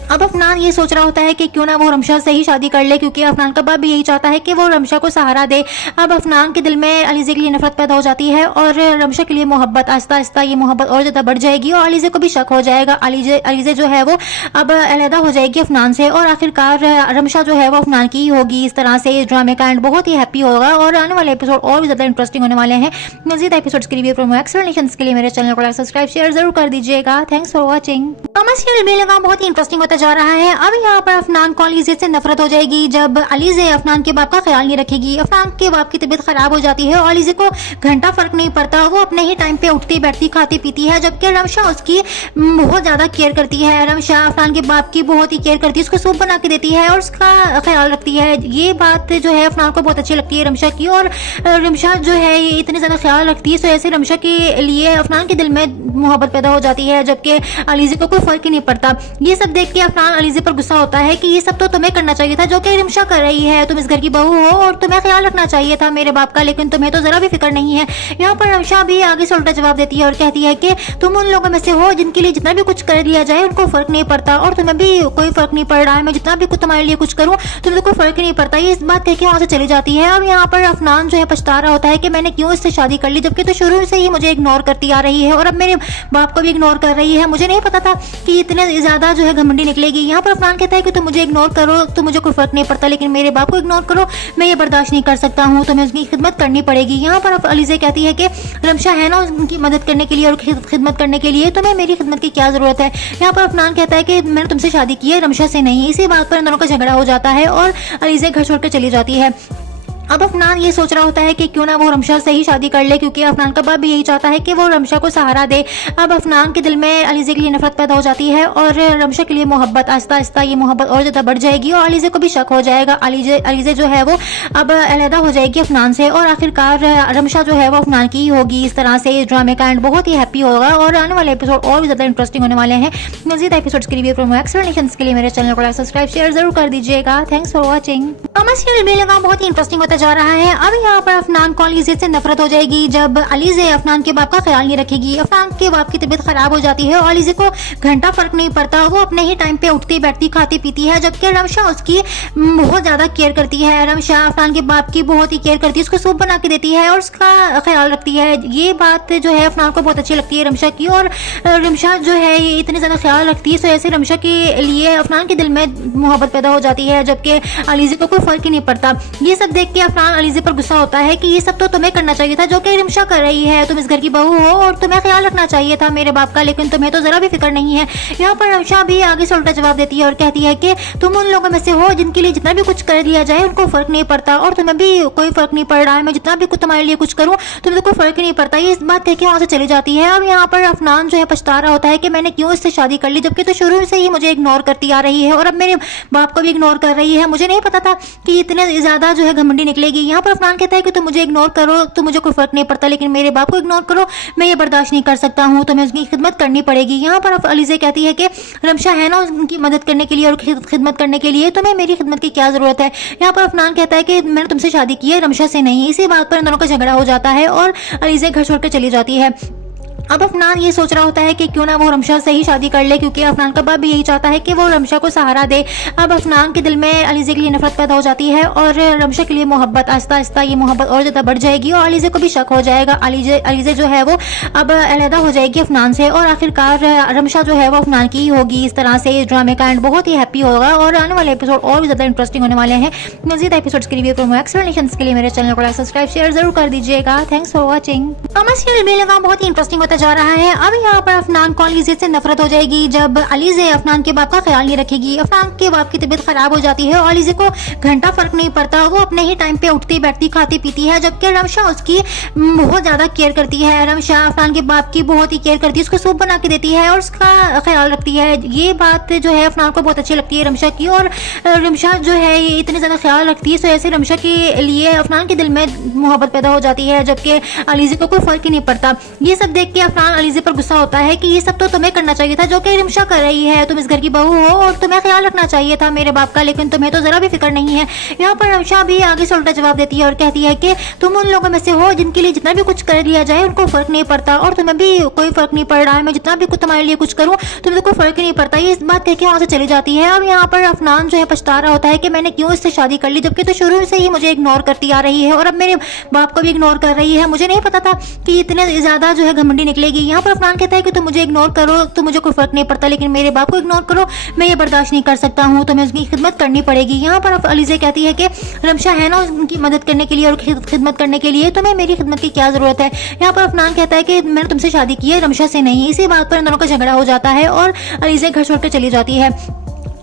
अब अफनान ये सोच रहा होता है कि क्यों ना वो रमशा से ही शादी कर ले, क्योंकि अफनान का बाप भी यही चाहता है कि वो रमशा को सहारा दे। अब अफनान के दिल में अलीजे के लिए नफरत पैदा हो जाती है और रमशा के लिए मोहब्बत, आहिस्ता आहिस्ता ये मोहब्बत और ज्यादा बढ़ जाएगी और अलीजे को भी शक हो जाएगा। अलीजे जो है वो अब अलहदा हो जाएगी अफनान से और आखिरकार रमशा जो है वो अफनान की ही होगी। इस तरह से इस ड्रामे का एंड बहुत ही हैप्पी होगा और आने वाले एपिसोड और भी ज्यादा इंटरेस्टिंग होने वाले हैं। मजीद एपिसोड्स के लिए प्रोमो एक्सप्लेनेशंस के लिए मेरे चैनल को लाइक सब्सक्राइब शेयर जरूर कर दीजिएगा। Thanks for watching. कमर्शियल भी लगा बहुत ही इंटरेस्टिंग होता जा रहा है। अब यहाँ पर अफनान को अलीजे से नफरत हो जाएगी जब अलीजे अफनान के बाप का ख्याल नहीं रखेगी। अफनान के बाप की तबीयत खराब हो जाती है और अलीजे को घंटा फर्क नहीं पड़ता, वो अपने ही टाइम पे उठती बैठती खाती पीती है, जबकि रमशा उसकी बहुत ज्यादा केयर करती है। रमशा अफनान के बाप की बहुत ही केयर करती है, उसको सूप बना के देती है और उसका ख्याल रखती है। ये बात जो है अफनान को बहुत अच्छी लगती है रमशा की, और रमशा जो है इतनी ज्यादा ख्याल रखती है, तो ऐसे रमशा के लिए अफनान के दिल में मोहब्बत पैदा हो जाती है, जबकि अलीजे को कोई फर्क ही नहीं पड़ता। ये सब देख के अफनान अलीजे पर गुस्सा होता है कि ये सब तो तुम्हें करना चाहिए था जो कि रिमशा कर रही है। तुम इस घर की बहू हो और तुम्हें ख्याल रखना चाहिए था मेरे बाप का, लेकिन तुम्हें तो जरा भी फिक्र नहीं है। यहाँ पर रमशा भी आगे से उल्टा जवाब देती है और कहती है कि तुम उन लोगों में से हो जिनके लिए जितना भी कुछ कर लिया जाए उनको फर्क नहीं पड़ता, और तुम्हें भी कोई फर्क नहीं पड़ रहा है। मैं जितना भी कुछ तुम्हारे लिए कुछ करूँ तुम्हें तो कोई फर्क ही नहीं पड़ता। ये इस बात कह के वहां से चली जाती है। अब यहाँ पर अफनान जो है पछता रहा होता है कि मैंने क्यों इससे शादी कर ली, जबकि तो शुरू से ही मुझे इग्नोर करती आ रही है और अब मेरे बाप को भी इग्नोर कर रही है। मुझे नहीं पता था कि इतने ज्यादा जो है घमंडी निकलेगी। यहाँ पर अफनान कहता है कि तुम मुझे इग्नोर करो तो मुझे कोई फर्क नहीं पड़ता, लेकिन मेरे बाप को इग्नोर करो मैं ये बर्दाश्त नहीं कर सकता हूँ, तुम्हें उसकी खिदमत करनी पड़ेगी। यहाँ पर अलीजे कहती है कि रमशा है ना उनकी मदद करने के लिए और खिदमत करने के लिए, तुम्हें मेरी खिदमत की क्या जरूरत है। यहाँ पर अफनान कहता है कि मैंने तुमसे शादी की है रमशा से नहीं। इसी बात पर इन दोनों का झगड़ा हो जाता है और अलीजे घर छोड़कर चली जाती है। अब अफनान ये सोच रहा होता है कि क्यों ना वो रमशा से ही शादी कर ले, क्योंकि अफनान का बाप भी यही चाहता है कि वो रमशा को सहारा दे। अब अफनान के दिल में अलीजे के लिए नफरत पैदा हो जाती है और रमशा के लिए मोहब्बत, आहिस्ता आहिस्ता ये मोहब्बत और ज्यादा बढ़ जाएगी और अलीजे को भी शक हो जाएगा। अलीजे जो है वो अब अलहदा हो जाएगी अफनान से और आखिरकार रमशा जो है वो अफनान की ही होगी। इस तरह से इस ड्रामे का एंड बहुत ही हैप्पी होगा और आने वाले एपिसोड और भी ज्यादा इंटरेस्टिंग होने वाले हैं। मजीद एपिसोड्स के लिए प्रोमो एक्सप्लेनेशंस के लिए मेरे चैनल को लाइक सब्सक्राइब शेयर जरूर कर दीजिएगा। Thanks for watching. कमर्शियल भी लगा बहुत ही इंटरेस्टिंग होता जा रहा है। अब यहाँ पर अफनान को अलीजे से नफरत हो जाएगी जब अलीजे अफनान के बाप का ख्याल नहीं रखेगी। अफनान के बाप की तबीयत खराब हो जाती है और अलीजे को घंटा फर्क नहीं पड़ता, वो अपने ही टाइम पे उठती बैठती खाती पीती है, जबकि रमशा उसकी बहुत ज्यादा केयर करती है। रमशा अफनान के बाप की बहुत ही केयर करती है, उसको सूप बना के देती है और उसका ख्याल रखती है। ये बात जो है अफनान को बहुत अच्छी लगती है रमशा की, और रमशा जो है इतनी ज्यादा ख्याल रखती है, तो ऐसे रमशा के लिए अफनान के दिल में मोहब्बत पैदा हो जाती है, जबकि अलीजे को कोई फर्क ही नहीं पड़ता। ये सब देख के अफनान अलीजे पर गुस्सा होता है कि ये सब तो तुम्हें करना चाहिए था जो कि रिमशा कर रही है। तुम इस घर की बहू हो और तुम्हें ख्याल रखना चाहिए था मेरे बाप का, लेकिन तुम्हें तो जरा भी फिक्र नहीं है। यहाँ पर रमशा भी आगे से उल्टा जवाब देती है और कहती है कि तुम उन लोगों में से हो जिनके लिए जितना भी कुछ कर लिया जाए उनको फर्क नहीं पड़ता, और तुम्हें भी कोई फर्क नहीं पड़ रहा है। मैं जितना भी कुछ तुम्हारे लिए कुछ करूँ तुम्हें तो कोई फर्क ही नहीं पड़ता। ये इस बात कह के वहां से चली जाती है। अब यहाँ पर अफनान जो है पछता रहा होता है कि मैंने क्यों इससे शादी कर ली, जबकि तो शुरू से ही मुझे इग्नोर करती आ रही है और अब मेरे बाप को भी इग्नोर कर रही है। मुझे नहीं पता था कि इतने ज्यादा जो है घमंडी निकलेगी। यहाँ पर अफनान कहता है कि तुम मुझे इग्नोर करो तो मुझे कोई फर्क नहीं पड़ता, लेकिन मेरे बाप को इग्नोर करो मैं ये बर्दाश्त नहीं कर सकता हूँ, तुम्हें उसकी खिदमत करनी पड़ेगी। यहाँ पर अलीजे कहती है कि रमशा है ना उनकी मदद करने के लिए और खिदमत करने के लिए, तुम्हें मेरी खिदमत की क्या जरूरत है। यहाँ पर अफनान कहता है कि मैंने तुमसे शादी की है रमशा से नहीं। इसी बात पर इन दोनों का झगड़ा हो जाता है और अलीजे घर छोड़कर चली जाती है। अब अफनान ये सोच रहा होता है कि क्यों ना वो रमशा से ही शादी कर ले, क्योंकि अफनान का बाप भी यही चाहता है कि वो रमशा को सहारा दे। अब अफनान के दिल में अलीज़े के लिए नफरत पैदा हो जाती है और रमशा के लिए मोहब्बत, आहिस्ता आहिस्ता ये मोहब्बत और ज़्यादा बढ़ जाएगी और अलीज़े को भी शक हो जाएगा। अलीज़े जो है वो अब अलहदा हो जाएगी अफनान से और आखिरकार रमशा जो है वो अफनान की ही होगी। इस तरह से इस ड्रामे का एंड बहुत ही हैप्पी होगा और आने वाले एपिसोड और भी ज़्यादा इंटरेस्टिंग होने वाले हैं। मज़ीद एपिसोड्स के रिव्यू प्रोमो एक्सप्लेनेशंस के लिए मेरे चैनल को लाइक सब्सक्राइब शेयर जरूर कर दीजिएगा। Thanks for watching. कमर्शियल भी लगा बहुत ही इंटरेस्टिंग होता जा रहा है। अब यहाँ पर अफनान को अलीज़े से नफरत हो जाएगी जब अलीज़े अफनान के बाप का ख्याल नहीं रखेगी। अफनान के बाप की तबीयत खराब हो जाती है और अलीज़े को घंटा फर्क नहीं पड़ता, वो अपने ही टाइम पे उठती बैठती खाती पीती है, जबकि रमशा उसकी बहुत ज्यादा केयर करती है। रमशा अफनान के बाप की बहुत ही केयर करती है, उसको सूप बना के देती है और उसका ख्याल रखती है। ये बात जो है अफनान को बहुत अच्छी लगती है रमशा की, और रमशा जो है ये इतनी ज्यादा ख्याल रखती है, तो ऐसे रमशा के लिए अफनान के दिल में मोहब्बत पैदा हो जाती है, जबकि अलीज़े को कोई फर्क ही नहीं पड़ता। ये सब देख के अफनान अलीज़े पर गुस्सा होता है कि ये सब तो तुम्हें करना चाहिए था जो कि रमशा कर रही है, तुम इस घर की बहू हो और तुम्हें ख्याल रखना चाहिए था मेरे बाप का, लेकिन तुम्हें तो जरा भी फिक्र नहीं है। यहाँ पर रमशा भी आगे से उल्टा जवाब देती है और कहती है कि तुम उन लोगों में से हो जिनके लिए जितना भी कुछ कर लिया जाए उनको फर्क नहीं पड़ता, और तुम्हें भी कोई फर्क नहीं पड़ रहा है। मैं जितना भी कुछ तुम्हारे लिए कुछ करूं तुम्हें तो कोई फर्क ही नहीं पड़ता। ये इस बात कह के वहां से चली जाती है। अब यहाँ पर अफनान जो है पछता रहा होता है कि मैंने क्यों इससे शादी कर ली, जबकि तो शुरू से ही मुझे इग्नोर करती आ रही है और अब मेरे बाप को भी इग्नोर कर रही है। मुझे नहीं पता था कि इतने ज्यादा जो है घमंडी निकलेगी। यहाँ पर अफनान कहता है कि तुम मुझे इग्नोर करो तो मुझे कोई फर्क नहीं पड़ता, लेकिन मेरे बाप को इग्नोर करो मैं ये बर्दाश्त नहीं कर सकता हूँ, तुम्हें उसकी खिदमत करनी पड़ेगी। यहाँ पर अलीज़े कहती है कि रमशा है ना उनकी मदद करने के लिए और खिदमत करने के लिए, तुम्हें मेरी खिदमत की क्या जरूरत है। यहाँ पर अफनान कहता है कि मैंने तुमसे शादी की है रमशा से नहीं। इसी बात पर इन दोनों का झगड़ा हो जाता है और अलीज़े घर छोड़कर चली जाती है।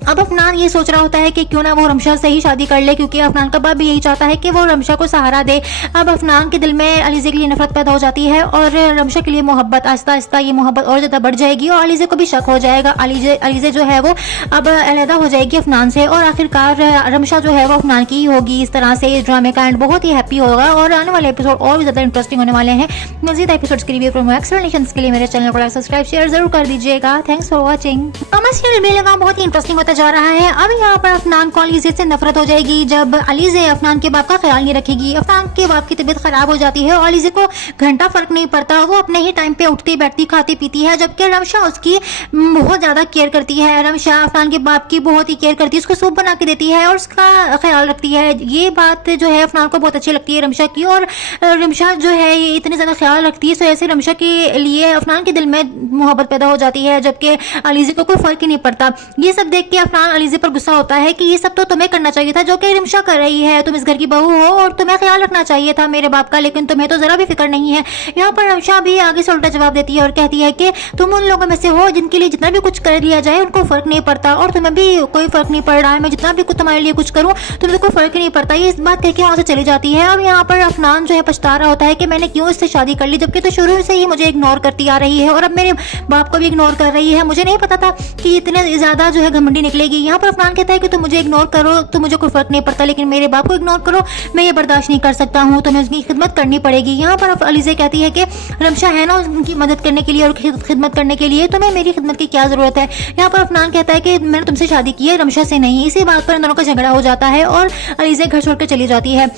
अब अफनान ये सोच रहा होता है कि क्यों ना वो रमशा से ही शादी कर ले, क्योंकि अफनान का बाप भी यही चाहता है कि वो रमशा को सहारा दे। अब अफनान के दिल में अलीज़े के लिए नफरत पैदा हो जाती है और रमशा के लिए मोहब्बत, आहिस्ता आहिस्ता ये मोहब्बत और ज़्यादा बढ़ जाएगी और अलीज़े को भी शक हो जाएगा। अलीज़े जो है वो अब अलहदा हो जाएगी अफनान से और आखिरकार रमशा जो है वो अफनान की ही होगी। इस तरह से इस ड्रामे का एंड बहुत ही हैप्पी होगा और आने वाले एपिसोड और भी ज़्यादा इंटरेस्टिंग होने वाले हैं। मज़ीद एपिसोड्स के रिव्यू प्रोमो एक्सप्लेनेशंस के लिए मेरे चैनल को लाइक सब्सक्राइब शेयर जरूर कर दीजिएगा। Thanks for watching. कमर्शियल भी लगा बहुत ही इंटरेस्टिंग होता जा रहा है। अब यहाँ पर अफनान को अलीज़े से नफरत हो जाएगी जब अलीज़े अफनान के बाप का ख्याल नहीं रखेगी। अफनान के बाप की तबीयत खराब हो जाती है और अलीज़े को घंटा फर्क नहीं पड़ता, वो अपने ही टाइम पे उठती बैठती खाती पीती है, जबकि रमशा उसकी बहुत ज्यादा केयर करती है। रमशा अफनान के बाप की बहुत ही केयर करती है, उसको सूप बना के देती है और उसका ख्याल रखती है। ये बात जो है अफनान को बहुत अच्छी लगती है रमशा की, और रमशा जो है ये इतनी ज्यादा ख्याल रखती है, तो ऐसे रमशा के लिए अफनान के दिल में मोहब्बत पैदा हो जाती है, जबकि अलीज़े को कोई फर्क ही नहीं पड़ता। ये सब देख के अफनान अलीज़े पर गुस्सा होता है कि ये सब तो तुम्हें करना चाहिए था जो कि रमशा कर रही है, तुम इस घर की बहू हो और तुम्हें ख्याल रखना चाहिए था मेरे बाप का, लेकिन तुम्हें तो जरा भी फिक्र नहीं है। यहाँ पर रमशा भी आगे से उल्टा जवाब देती है और कहती है कि तुम उन लोगों में से हो जिनके लिए जितना भी कुछ कर लिया जाए उनको फर्क नहीं पड़ता, और तुम्हें भी कोई फर्क नहीं पड़ रहा है। मैं जितना भी कुछ तुम्हारे लिए कुछ करूं तुम्हें तो कोई फर्क ही नहीं पड़ता। ये इस बात कह के वहां से चली जाती है। अब यहाँ पर अफनान जो है पछता रहा होता है कि मैंने क्यों इससे शादी कर ली, जबकि तो शुरू से ही मुझे इग्नोर करती आ रही है और अब मेरे बाप को भी इग्नोर कर रही है। मुझे नहीं पता था कि इतने ज्यादा जो है घमंडी निकलेगी। यहाँ पर अफनान कहता है कि तुम मुझे इग्नोर करो तो मुझे कोई फर्क नहीं पड़ता, लेकिन मेरे बाप को इग्नोर करो मैं ये बर्दाश्त नहीं कर सकता हूँ, तुम्हें उसकी खिदमत करनी पड़ेगी। यहाँ पर अलीज़े कहती है कि रमशा है ना उनकी मदद करने के लिए और खिदमत करने के लिए, तुम्हें मेरी खिदमत की क्या जरूरत है। यहाँ पर अफनान कहता है कि मैंने तुमसे शादी की है रमशा से नहीं। इसी बात पर इन दोनों का झगड़ा हो जाता है और अलीज़े घर छोड़कर चली जाती है।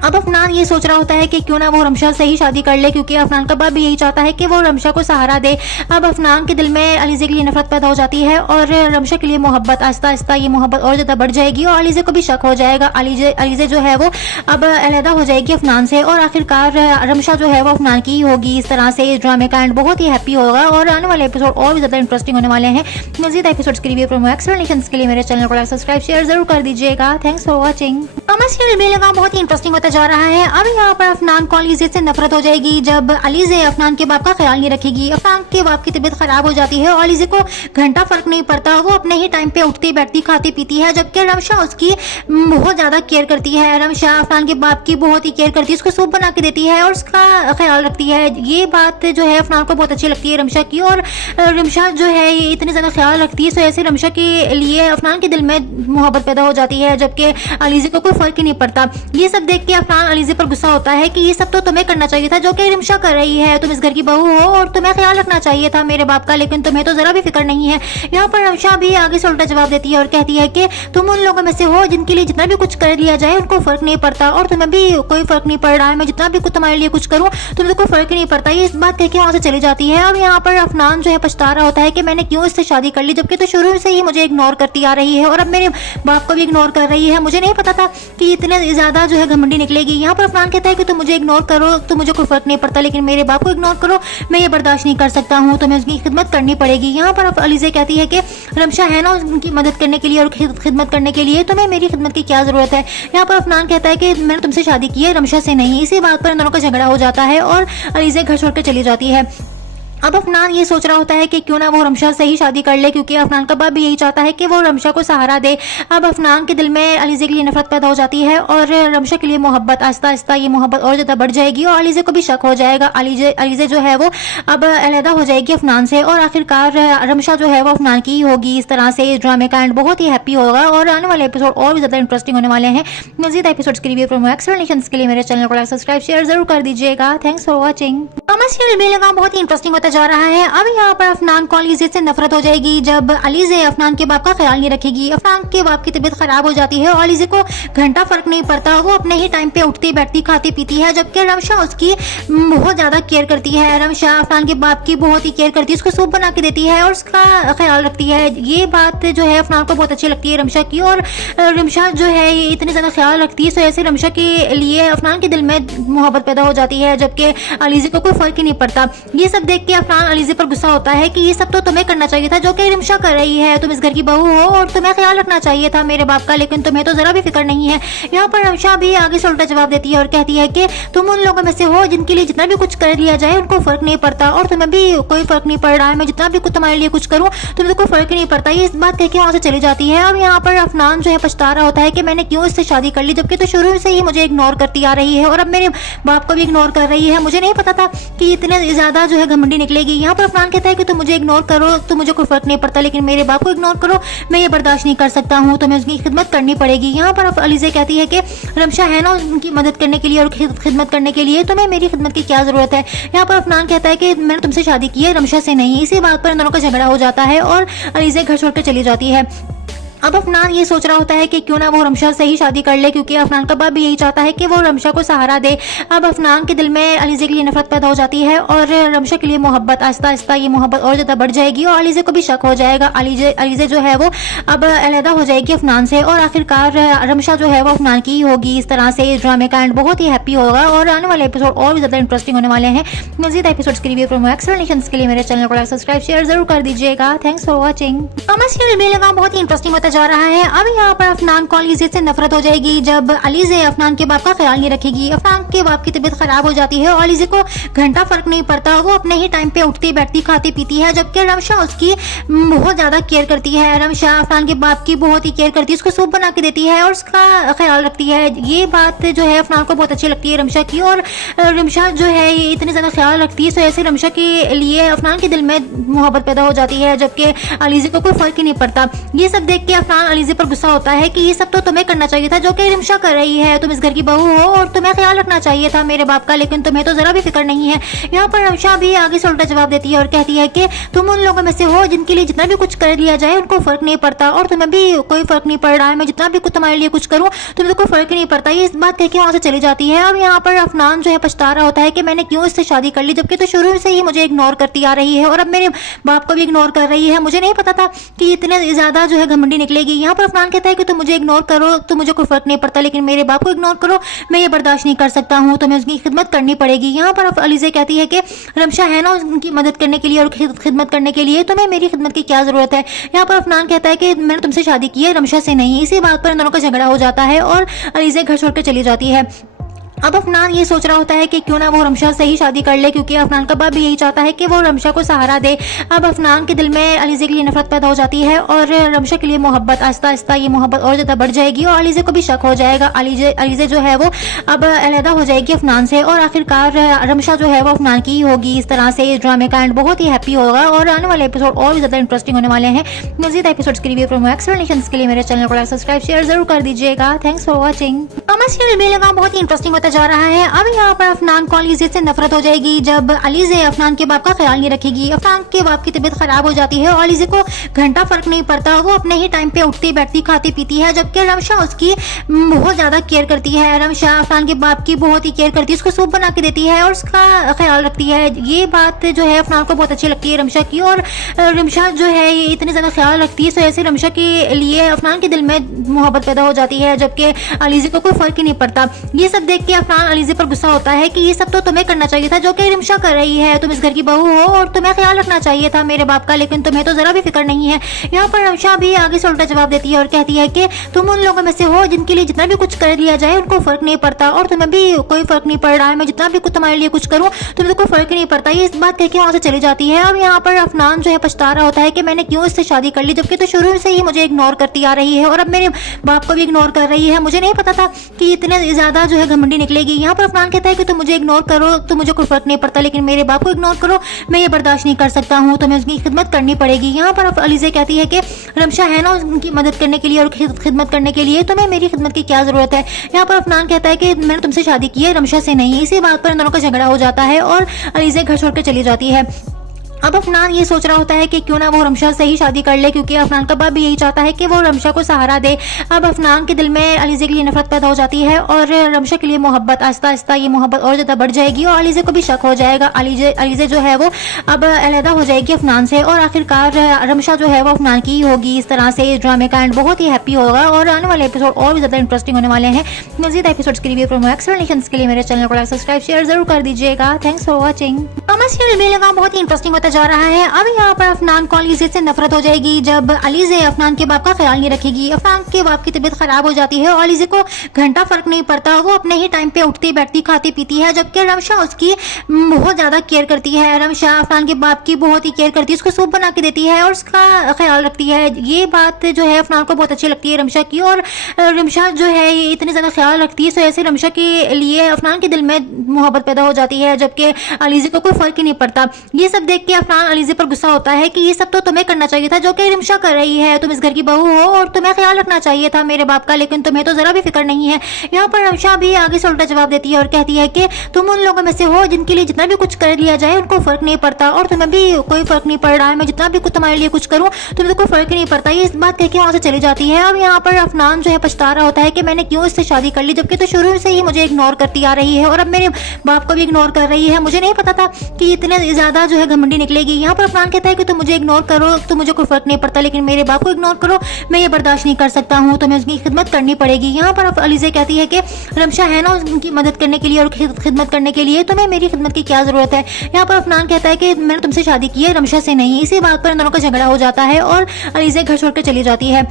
अब अफनान ये सोच रहा होता है कि क्यों ना वो रमशा से ही शादी कर ले, क्योंकि अफनान का बाप भी यही चाहता है कि वो रमशा को सहारा दे। अब अफनान के दिल में अलीज़े के लिए नफरत पैदा हो जाती है और रमशा के लिए मोहब्बत, आहिस्ता आहिस्ता ये मोहब्बत और ज़्यादा बढ़ जाएगी और अलीज़े को भी शक हो जाएगा। अलीज़े जो है वो अब अलहदा हो जाएगी अफनान से और आखिरकार रमशा जो है वो अफनान की ही होगी। इस तरह से इस ड्रामे का एंड बहुत ही हैप्पी होगा और आने वाले एपिसोड और भी ज़्यादा इंटरेस्टिंग होने वाले हैं। मज़ीद एपिसोड्स के रिव्यू प्रोमो एक्सप्लेनेशंस के लिए मेरे चैनल को लाइक सब्सक्राइब शेयर जरूर कर दीजिएगा। Thanks for watching. कमर्शियल भी लगा बहुत ही इंटरेस्टिंग होता जा रहा है। अब यहाँ पर अफनान को अलीज़े से नफरत हो जाएगी जब अलीज़े अफनान के बाप का ख्याल नहीं रखेगी। अफनान के बाप की तबीयत खराब हो जाती है और अलीज़े को घंटा फर्क नहीं पड़ता, वो अपने ही टाइम पे उठती बैठती खाती पीती है, जबकि रमशा उसकी बहुत ज्यादा केयर करती है। रमशा अफनान के बाप की बहुत ही केयर करती है, उसको सूप बना के देती है और उसका ख्याल रखती है। ये बात जो है अफनान को बहुत अच्छी लगती है रमशा की, और रमशा जो है ये इतनी ज्यादा ख्याल रखती है, तो ऐसे रमशा के लिए अफनान के दिल में मोहब्बत पैदा हो जाती है, जबकि अलीज़े को कोई फर्क ही नहीं पड़ता। ये सब देख के अफनान अलीज़े पर गुस्सा होता है कि ये सब तो तुम्हें करना चाहिए था जो कि रिमशा कर रही है। तुम इस घर की बहू हो और तुम्हें ख्याल रखना चाहिए था मेरे बाप का, लेकिन तुम्हें तो जरा भी फिक्र नहीं है। यहाँ पर रिमशा भी आगे से उल्टा जवाब देती है और कहती है कि तुम उन लोगों में से हो जिनके लिए जितना भी कुछ कर लिया जाए उनको फर्क नहीं पड़ता, और तुम्हें भी कोई फर्क नहीं पड़ रहा है। मैं जितना भी कुछ तुम्हारे लिए कुछ करूँ तुम्हें कोई फर्क नहीं पड़ता। ये इस बात कह के वहाँ से चली जाती है। अब यहाँ पर अफनान जो है पछता रहा होता है कि मैंने क्यों इससे शादी कर ली, जबकि तो शुरू से ही मुझे इग्नोर करती आ रही है और अब मेरे बाप को भी इग्नोर कर रही है। मुझे नहीं पता था कि इतने ज्यादा जो है घमंडी निकलेगी। यहाँ पर अफनान कहता है कि तुम मुझे इग्नोर करो तो मुझे कोई फर्क नहीं पड़ता, लेकिन मेरे बाप को इग्नोर करो मैं ये बर्दाश्त नहीं कर सकता हूँ, तुम्हें उसकी खिदमत करनी पड़ेगी। यहाँ पर अलीज़े कहती है कि रमशा है ना उनकी मदद करने के लिए और खिदमत करने के लिए, तुम्हें मेरी खिदमत की क्या जरूरत है। यहाँ पर अफनान कहता है कि मैंने तुमसे शादी की है रमशा से नहीं। इसी बात पर इन दोनों का झगड़ा हो जाता है और अलीज़े घर छोड़कर चली जाती है। अब अफनान ये सोच रहा होता है कि क्यों ना वो रमशा से ही शादी कर ले, क्योंकि अफनान का बाप भी यही चाहता है कि वो रमशा को सहारा दे। अब अफनान के दिल में अलीज़े के लिए नफरत पैदा हो जाती है और रमशा के लिए मोहब्बत। आहिस्ता आहिस्ता ये मोहब्बत और ज़्यादा बढ़ जाएगी और अलीज़े को भी शक हो जाएगा। अलीज़े जो है वो अब अलहदा हो जाएगी अफनान से और आखिरकार रमशा जो है वो अफनान की ही होगी। इस तरह से इस ड्रामे का एंड बहुत ही हैप्पी होगा और आने वाले एपिसोड और भी ज़्यादा इंटरेस्टिंग होने वाले हैं। मज़ीद एपिसोड्स के लिए एक्सप्लेनेशंस के लिए मेरे चैनल को सब्सक्राइब शेयर जरूर कर दीजिएगा। Thanks for watching. सीरियल बेलगाम बहुत ही इंटरेस्टिंग होता जा रहा है। अब यहाँ पर अफनान को अलीज़े से नफरत हो जाएगी जब अलीज़े अफनान के बाप का ख्याल नहीं रखेगी। अफनान के बाप की तबीयत खराब हो जाती है और अलीज़े को घंटा फर्क नहीं पड़ता, वो अपने ही टाइम पे उठती बैठती खाती पीती है, जबकि रमशा उसकी बहुत ज्यादा केयर करती है। रमशा अफनान के बाप की बहुत ही केयर करती है, उसको सूप बना के देती है और उसका ख्याल रखती है। ये बात जो है अफनान को बहुत अच्छी लगती है रमशा की, और रमशा जो है इतनी ज्यादा ख्याल रखती है, तो ऐसे रमशा के लिए अफनान के दिल में मोहब्बत पैदा हो जाती है, जबकि अलीज़े को कोई फर्क ही नहीं पड़ता। ये सब देख के अफनान अलीज़े पर गुस्सा होता है कि ये सब तो तुम्हें करना चाहिए था जो कि रिमशा कर रही है। तुम इस घर की बहू हो और तुम्हें ख्याल रखना चाहिए था मेरे बाप का, लेकिन तुम्हें तो जरा भी फिक्र नहीं है। यहाँ पर रमशा भी आगे से उल्टा जवाब देती है और कहती है कि तुम उन लोगों में से हो जिनके लिए जितना भी कुछ कर लिया जाए उनको फर्क नहीं पड़ता, और तुम्हें भी कोई फर्क नहीं पड़ रहा है। मैं जितना भी कुछ तुम्हारे लिए कुछ करूँ तुम्हें कोई फर्क नहीं पड़ता। ये इस बात कह के वहाँ से चली जाती है। अब यहाँ पर अफनान जो है पछता रहा होता है कि मैंने क्यों इससे शादी कर ली, जबकि तो शुरू से ही मुझे इग्नोर करती आ रही है और अब मेरे बाप को भी इग्नोर कर रही है। मुझे नहीं पता था कि इतने ज्यादा जो है घमंडी निकलेगी। यहाँ पर अफनान कहता है कि तुम मुझे इग्नोर करो तो मुझे कोई फर्क नहीं पड़ता, लेकिन मेरे बाप को इग्नोर करो मैं ये बर्दाश्त नहीं कर सकता हूँ, तुम्हें उसकी खिदमत करनी पड़ेगी। यहाँ पर अलीज़े कहती है कि रमशा है ना उनकी मदद करने के लिए और खिदमत करने के लिए, तुम्हें मेरी खिदमत की क्या जरूरत है। यहाँ पर अफनान कहता है कि मैंने तुमसे शादी की है रमशा से नहीं। इसी बात पर इन दोनों का झगड़ा हो जाता है और अलीज़े घर छोड़कर चली जाती है। अब अफनान ये सोच रहा होता है कि क्यों ना वो रमशा से ही शादी कर ले, क्योंकि अफनान का बाप भी यही चाहता है कि वो रमशा को सहारा दे। अब अफनान के दिल में अलीज़े के लिए नफरत पैदा हो जाती है और रमशा के लिए मोहब्बत। आहिस्ता आहिस्ता ये मोहब्बत और ज़्यादा बढ़ जाएगी और अलीज़े को भी शक हो जाएगा। अलीज़े जो है वो अब अलहदा हो जाएगी अफनान से और आखिरकार रमशा जो है वो अफनान की ही होगी। इस तरह से इस ड्रामे का एंड बहुत ही हैप्पी होगा और आने वाले एपिसोड और भी ज़्यादा इंटरेस्टिंग होने वाले हैं। मज़ीद एपिसोड्स के लिए एक्सप्लेनेशंस के लिए मेरे चैनल को सब्सक्राइब शेयर जरूर कर दीजिएगा। Thanks for watching. सीरियल बेलगाम बहुत ही इंटरेस्टिंग होता जा रहा है। अब यहाँ पर अफनान को अलीज़े से नफरत हो जाएगी जब अलीज़े अफनान के बाप का ख्याल नहीं रखेगी। अफनान के बाप की तबीयत खराब हो जाती है और अलीज़े को घंटा फर्क नहीं पड़ता, वो अपने ही टाइम पे उठती बैठती खाती पीती है, जबकि रमशा उसकी बहुत ज्यादा केयर करती है। रमशा अफनान के बाप की बहुत ही केयर करती है, उसको सूप बना के देती है और उसका ख्याल रखती है। ये बात जो है अफनान को बहुत अच्छी लगती है रमशा की, और रमशा जो है इतनी ज्यादा ख्याल रखती है, तो ऐसे रमशा के लिए अफनान के दिल में मोहब्बत पैदा हो जाती है, जबकि अलीज़े को कोई फर्क ही नहीं पड़ता। ये सब देख के अफनान अलीज़े पर गुस्सा होता है कि ये सब तो तुम्हें करना चाहिए था जो कि रिमशा कर रही है। तुम इस घर की बहू हो और तुम्हें ख्याल रखना चाहिए था मेरे बाप का, लेकिन तुम्हें तो जरा भी फिक्र नहीं है। यहाँ पर रमशा भी आगे से उल्टा जवाब देती है और कहती है कि तुम उन लोगों में से हो जिनके लिए जितना भी कुछ कर लिया जाए उनको फर्क नहीं पड़ता, और तुम्हें भी कोई फर्क नहीं पड़ रहा है। मैं जितना भी कुछ तुम्हारे लिए कुछ करूँ तुम्हें कोई फर्क नहीं पड़ता। ये इस बात कह के वहाँ से चली जाती है। अब यहाँ पर अफनान जो है पछता रहा होता है कि मैंने क्यों इससे शादी कर ली, जबकि तो शुरू से ही मुझे इग्नोर करती आ रही है और अब मेरे बाप को भी इग्नोर कर रही है। मुझे नहीं पता था कि इतने ज्यादा जो है घमंडी निकलेगी। यहाँ पर अफनान कहता है कि तुम मुझे इग्नोर करो तो मुझे कोई फर्क नहीं पड़ता, लेकिन मेरे बाप को इग्नोर करो मैं ये बर्दाश्त नहीं कर सकता हूँ, तुम्हें उसकी खिदमत करनी पड़ेगी। यहाँ पर अलीज़े कहती है कि रमशा है ना उनकी मदद करने के लिए और खिदमत करने के लिए, तुम्हें मेरी खिदमत की क्या जरूरत है। यहाँ पर अफनान कहता है कि मैंने तुमसे शादी की है रमशा से नहीं। इसी बात पर इन दोनों का झगड़ा हो जाता है और अलीज़े घर छोड़कर चली जाती है। अब अफनान ये सोच रहा होता है कि क्यों ना वो रमशा से ही शादी कर ले, क्योंकि अफनान का बाप भी यही चाहता है कि वो रमशा को सहारा दे। अब अफनान के दिल में अलीज़े के लिए नफरत पैदा हो जाती है और रमशा के लिए मोहब्बत, आहिस्ता आहिस्ता ये मोहब्बत और ज़्यादा बढ़ जाएगी और अलीज़े को भी शक हो जाएगा। अलीज़े जो है वो अब अलहदा हो जाएगी अफनान से और आखिरकार रमशा जो है वो अफनान की ही होगी। इस तरह से इस ड्रामे का एंड बहुत ही हैप्पी होगा और आने वाले एपिसोड और भी ज़्यादा इंटरेस्टिंग होने वाले हैं। मज़ीद एपिसोड्स के रिव्यू प्रोमो एक्सप्लेनेशंस के लिए मेरे चैनल को सब्सक्राइब शेयर जरूर कर दीजिएगा। Thanks for watching. कमर्शियल भी लगा बहुत ही इंटरेस्टिंग होता जा रहा है। अब यहाँ पर अफनान को अलीज़े से नफरत हो जाएगी जब अलीज़े अफनान के बाप का ख्याल नहीं रखेगी। अफनान के बाप की तबीयत खराब हो जाती है और अलीज़े को घंटा फर्क नहीं पड़ता, वो अपने ही टाइम पे उठती बैठती खाती पीती है, जबकि रमशा उसकी बहुत ज्यादा केयर करती है। रमशा अफनान के बाप की बहुत ही केयर करती है, उसको सूप बना के देती है और उसका ख्याल रखती है। ये बात जो है अफनान को बहुत अच्छी लगती है रमशा की, और रमशा जो है ये इतनी ज्यादा ख्याल रखती है, तो ऐसे रमशा के लिए अफनान के दिल में मोहब्बत पैदा हो जाती है, जबकि अलीज़े को कोई फर्क ही नहीं पड़ता। ये सब देख के अफनान अलीज़े पर गुस्सा होता है कि ये सब तो तुम्हें करना चाहिए था जो कि रमशा कर रही है। तुम इस घर की बहू हो और तुम्हें ख्याल रखना चाहिए था मेरे बाप का, लेकिन तुम्हें तो जरा भी फिक्र नहीं है। यहाँ पर रमशा भी आगे से उल्टा जवाब देती है और कहती है कि तुम उन लोगों में से हो जिनके लिए जितना भी कुछ कर लिया जाए उनको फर्क नहीं पड़ता, और तुम्हें भी कोई फर्क नहीं पड़ रहा है। मैं जितना भी कुछ तुम्हारे लिए कुछ करूं तुम्हें तो कोई फर्क ही नहीं पड़ता। ये इस बात कहकर वहां से चली जाती है। अब यहाँ पर अफनान जो है पछता रहा होता है कि मैंने क्यों इससे शादी कर ली, जबकि तो शुरू से ही मुझे इग्नोर करती आ रही है और अब मेरे बाप को भी इग्नोर कर रही है। मुझे नहीं पता था कि इतने ज्यादा जो है घमंडी निकलेगी। यहाँ पर अफनान कहता है कि तुम मुझे इग्नोर करो तो मुझे कोई फर्क नहीं पड़ता, लेकिन मेरे बाप को इग्नोर करो मैं ये बर्दाश्त नहीं कर सकता हूँ, तुम्हें उसकी खिदमत करनी पड़ेगी। यहाँ पर अलीज़े कहती है कि रमशा है ना उनकी मदद करने के लिए और खिदमत करने के लिए, तुम्हें मेरी खिदमत की क्या जरूरत है। यहाँ पर अफनान कहता है कि मैंने तुमसे शादी की है, रमशा से नहीं। इसी बात पर इन दोनों का झगड़ा हो जाता है और अलीज़े घर छोड़कर चली जाती है। अब अफनान ये सोच रहा होता है कि क्यों ना वो रमशा से ही शादी कर ले, क्योंकि अफनान का बाप भी यही चाहता है कि वो रमशा को सहारा दे। अब अफनान के दिल में अलीज़े के लिए नफरत पैदा हो जाती है और रमशा के लिए मोहब्बत, आहिस्ता आहिस्ता ये मोहब्बत और ज़्यादा बढ़ जाएगी और अलीज़े को भी शक हो जाएगा। अलीज़े जो है वो अब अलहदा हो जाएगी अफनान से और आखिरकार रमशा जो है वो अफनान की ही होगी। इस तरह से इस ड्रामे का एंड बहुत ही हैप्पी होगा और आने वाले एपिसोड और भी ज़्यादा इंटरेस्टिंग होने वाले हैं। मज़ीद एपिसोड्स के रिव्यू प्रोमो एक्सप्लेनेशंस के लिए मेरे चैनल को सब्सक्राइब शेयर जरूर कर दीजिएगा। Thanks for watching. कमर्शियल भी लगा बहुत ही इंटरेस्टिंग होता जा रहा है। अब यहाँ पर अफनान को अलीज़े से नफरत हो जाएगी जब अलीज़े अफनान के बाप का ख्याल नहीं रखेगी। अफनान के बाप की तबीयत खराब हो जाती है और अलीज़े को घंटा फर्क नहीं पड़ता, वो अपने ही टाइम पे उठती बैठती खाती पीती है, जबकि रमशा उसकी बहुत ज्यादा केयर करती है। रमशा अफनान के बाप की बहुत ही केयर करती है, उसको सूप बना के देती है और उसका ख्याल रखती है। ये बात जो है अफनान को बहुत अच्छी लगती है रमशा की, और रमशा जो है ये इतनी ज्यादा ख्याल रखती है, तो ऐसे रमशा के लिए अफनान के दिल में मोहब्बत पैदा हो जाती है, जबकि अलीज़े को कोई फर्क ही नहीं पड़ता। ये सब देख के अफनान अलीज़े पर गुस्सा होता है कि ये सब तो तुम्हें करना चाहिए था जो कि रमशा कर रही है। तुम इस घर की बहू हो और तुम्हें ख्याल रखना चाहिए था मेरे बाप का, लेकिन तुम्हें तो जरा भी फिक्र नहीं है। यहाँ पर रमशा भी आगे से उल्टा जवाब देती है और कहती है कि तुम उन लोगों में से हो जिनके लिए जितना भी कुछ कर लिया जाए उनको फर्क नहीं पड़ता, और तुम्हें भी कोई फर्क नहीं पड़ रहा है। मैं जितना भी कुछ तुम्हारे लिए कुछ करूं तुम्हें तो कोई फर्क ही नहीं पड़ता। ये इस बात कहकर वहां से चली जाती है। अब यहाँ पर अफनान जो है पछता रहा होता है कि मैंने क्यों इससे शादी कर ली, जबकि तो शुरू से ही मुझे इग्नोर करती आ रही है और अब मेरे बाप को भी इग्नोर कर रही है। मुझे नहीं पता था कि इतने ज्यादा जो है घमंडी निकलेगी। यहाँ पर अफनान कहता है कि तुम मुझे इग्नोर करो तो मुझे कोई फर्क नहीं पड़ता, लेकिन मेरे बाप को इग्नोर करो मैं ये बर्दाश्त नहीं कर सकता हूँ, तुम्हें उसकी खिदमत करनी पड़ेगी। यहाँ पर अलीज़े कहती है कि रमशा है ना उनकी मदद करने के लिए और खिदमत करने के लिए, तुम्हें मेरी खिदमत की क्या जरूरत है। यहाँ पर अफनान कहता है कि मैंने तुमसे शादी की है, रमशा से नहीं। इसी बात पर इन दोनों का झगड़ा हो जाता है और अलीज़े घर छोड़कर चली जाती है।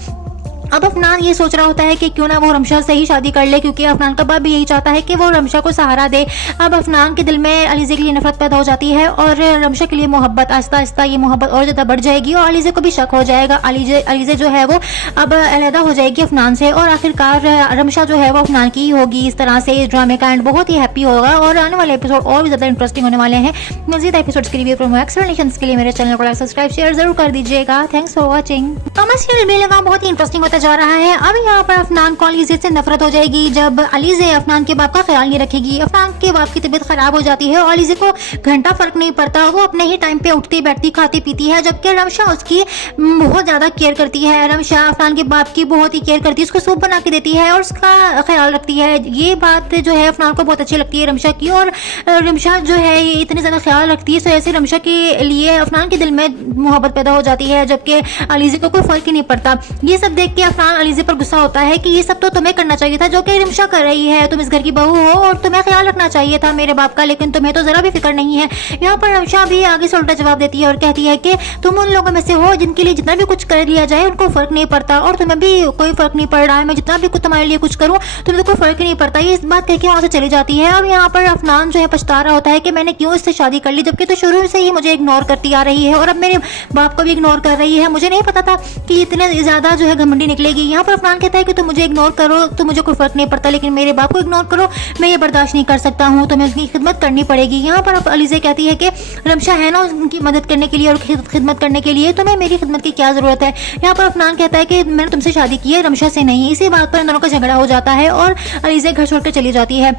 अब अफनान ये सोच रहा होता है कि क्यों ना वो रमशा से ही शादी कर ले, क्योंकि अफनान का बाप भी यही चाहता है कि वो रमशा को सहारा दे। अब अफनान के दिल में अलीज़े के लिए नफरत पैदा हो जाती है और रमशा के लिए मोहब्बत, आहिस्ता आहिस्ता ये मोहब्बत और ज़्यादा बढ़ जाएगी और अलीज़े को भी शक हो जाएगा। अलीज़े जो है वो अब अलहदा हो जाएगी अफनान से और आखिरकार रमशा जो है वो अफनान की ही होगी। इस तरह से इस ड्रामे का एंड बहुत ही हैप्पी होगा और आने वाले एपिसोड और भी ज़्यादा इंटरेस्टिंग होने वाले हैं। मज़ीद एपिसोड्स के रिव्यू प्रोमो एक्सप्लेनेशंस के लिए मेरे चैनल को सब्सक्राइब शेयर जरूर कर दीजिएगा। Thanks for watching. कमर्शियल भी लगा बहुत ही इंटरेस्टिंग होता जा रहा है। अब यहाँ पर अफनान को अलीज़े से नफरत हो जाएगी जब अलीज़े अफनान के बाप का ख्याल नहीं रखेगी। अफनान के बाप की तबीयत खराब हो जाती है और अलीज़े को घंटा फर्क नहीं पड़ता, वो अपने ही टाइम पे उठती बैठती खाती पीती है, जबकि रमशा उसकी बहुत ज्यादा केयर करती है। रमशा अफनान के बाप की बहुत ही केयर करती है, उसको सूप बना के देती है और उसका ख्याल रखती है। ये बात जो है अफनान को बहुत अच्छी लगती है रमशा की, और रमशा जो है ये इतनी ज्यादा ख्याल रखती है, तो ऐसे रमशा के लिए अफनान के दिल में मोहब्बत पैदा हो जाती है, जबकि अलीज़े को कोई फर्क ही नहीं पड़ता। ये सब देख के अफनान अलीज़े पर गुस्सा होता है कि ये सब तो तुम्हें करना चाहिए था जो कि रिमशा कर रही है, तुम इस घर की बहू हो और तुम्हें ख्याल रखना चाहिए था मेरे बाप का, लेकिन तुम्हें तो जरा भी फिक्र नहीं है। यहाँ पर रिमशा भी आगे से उल्टा जवाब देती है और कहती है कि तुम उन लोगों में से हो जिनके लिए जितना भी कुछ कर लिया जाए उनको फर्क नहीं पड़ता, और तुम्हें भी कोई फर्क नहीं पड़ रहा है, मैं जितना भी कुछ तुम्हारे लिए कुछ करूँ तुम्हें तो कोई फर्क ही नहीं पड़ता। ये इस बात कह के वहाँ से चली जाती है। अब यहाँ पर अफनान जो है पछता रहा होता है कि मैंने क्यों इससे शादी कर ली, जबकि तो शुरू से ही मुझे इग्नोर करती आ रही है और अब मेरे बाप को भी इग्नोर कर रही है। मुझे नहीं पता था कि इतने ज्यादा जो है घमंडी निकलेगी। यहाँ पर अफनान कहता है कि तुम मुझे इग्नोर करो तो मुझे कोई फर्क नहीं पड़ता, लेकिन मेरे बाप को इग्नोर करो मैं ये बर्दाश्त नहीं कर सकता हूँ, तुम्हें उसकी खिदमत करनी पड़ेगी। यहाँ पर अलीज़े कहती है कि रमशा है ना उनकी मदद करने के लिए और खिदमत करने के लिए, तुम्हें मेरी खिदमत की क्या जरूरत है। यहाँ पर अफनान कहता है कि मैंने तुमसे शादी की है रमशा से नहीं। इसी बात पर इन दोनों का झगड़ा हो जाता है और अलीज़े घर छोड़कर चली जाती है।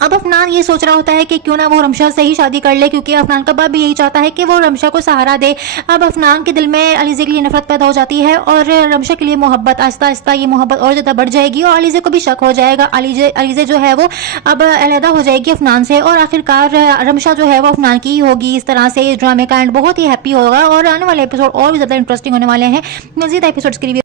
अब अफनान ये सोच रहा होता है कि क्यों ना वो रमशा से ही शादी कर ले, क्योंकि अफनान का बाप भी यही चाहता है कि वो रमशा को सहारा दे। अब अफनान के दिल में अलीज़े के लिए नफरत पैदा हो जाती है और रमशा के लिए मोहब्बत, आहिस्ता आहिस्ता ये मोहब्बत और ज़्यादा बढ़ जाएगी और अलीज़े को भी शक हो जाएगा। अलीज़े जो है वो अब अलहदा हो जाएगी अफनान से और आखिरकार रमशा जो है वो अफनान की ही होगी। इस तरह से इस ड्रामे का एंड बहुत ही हैप्पी होगा और आने वाले एपिसोड और भी ज़्यादा इंटरेस्टिंग होने वाले हैं। मज़ीद एपिसोड्स के लिए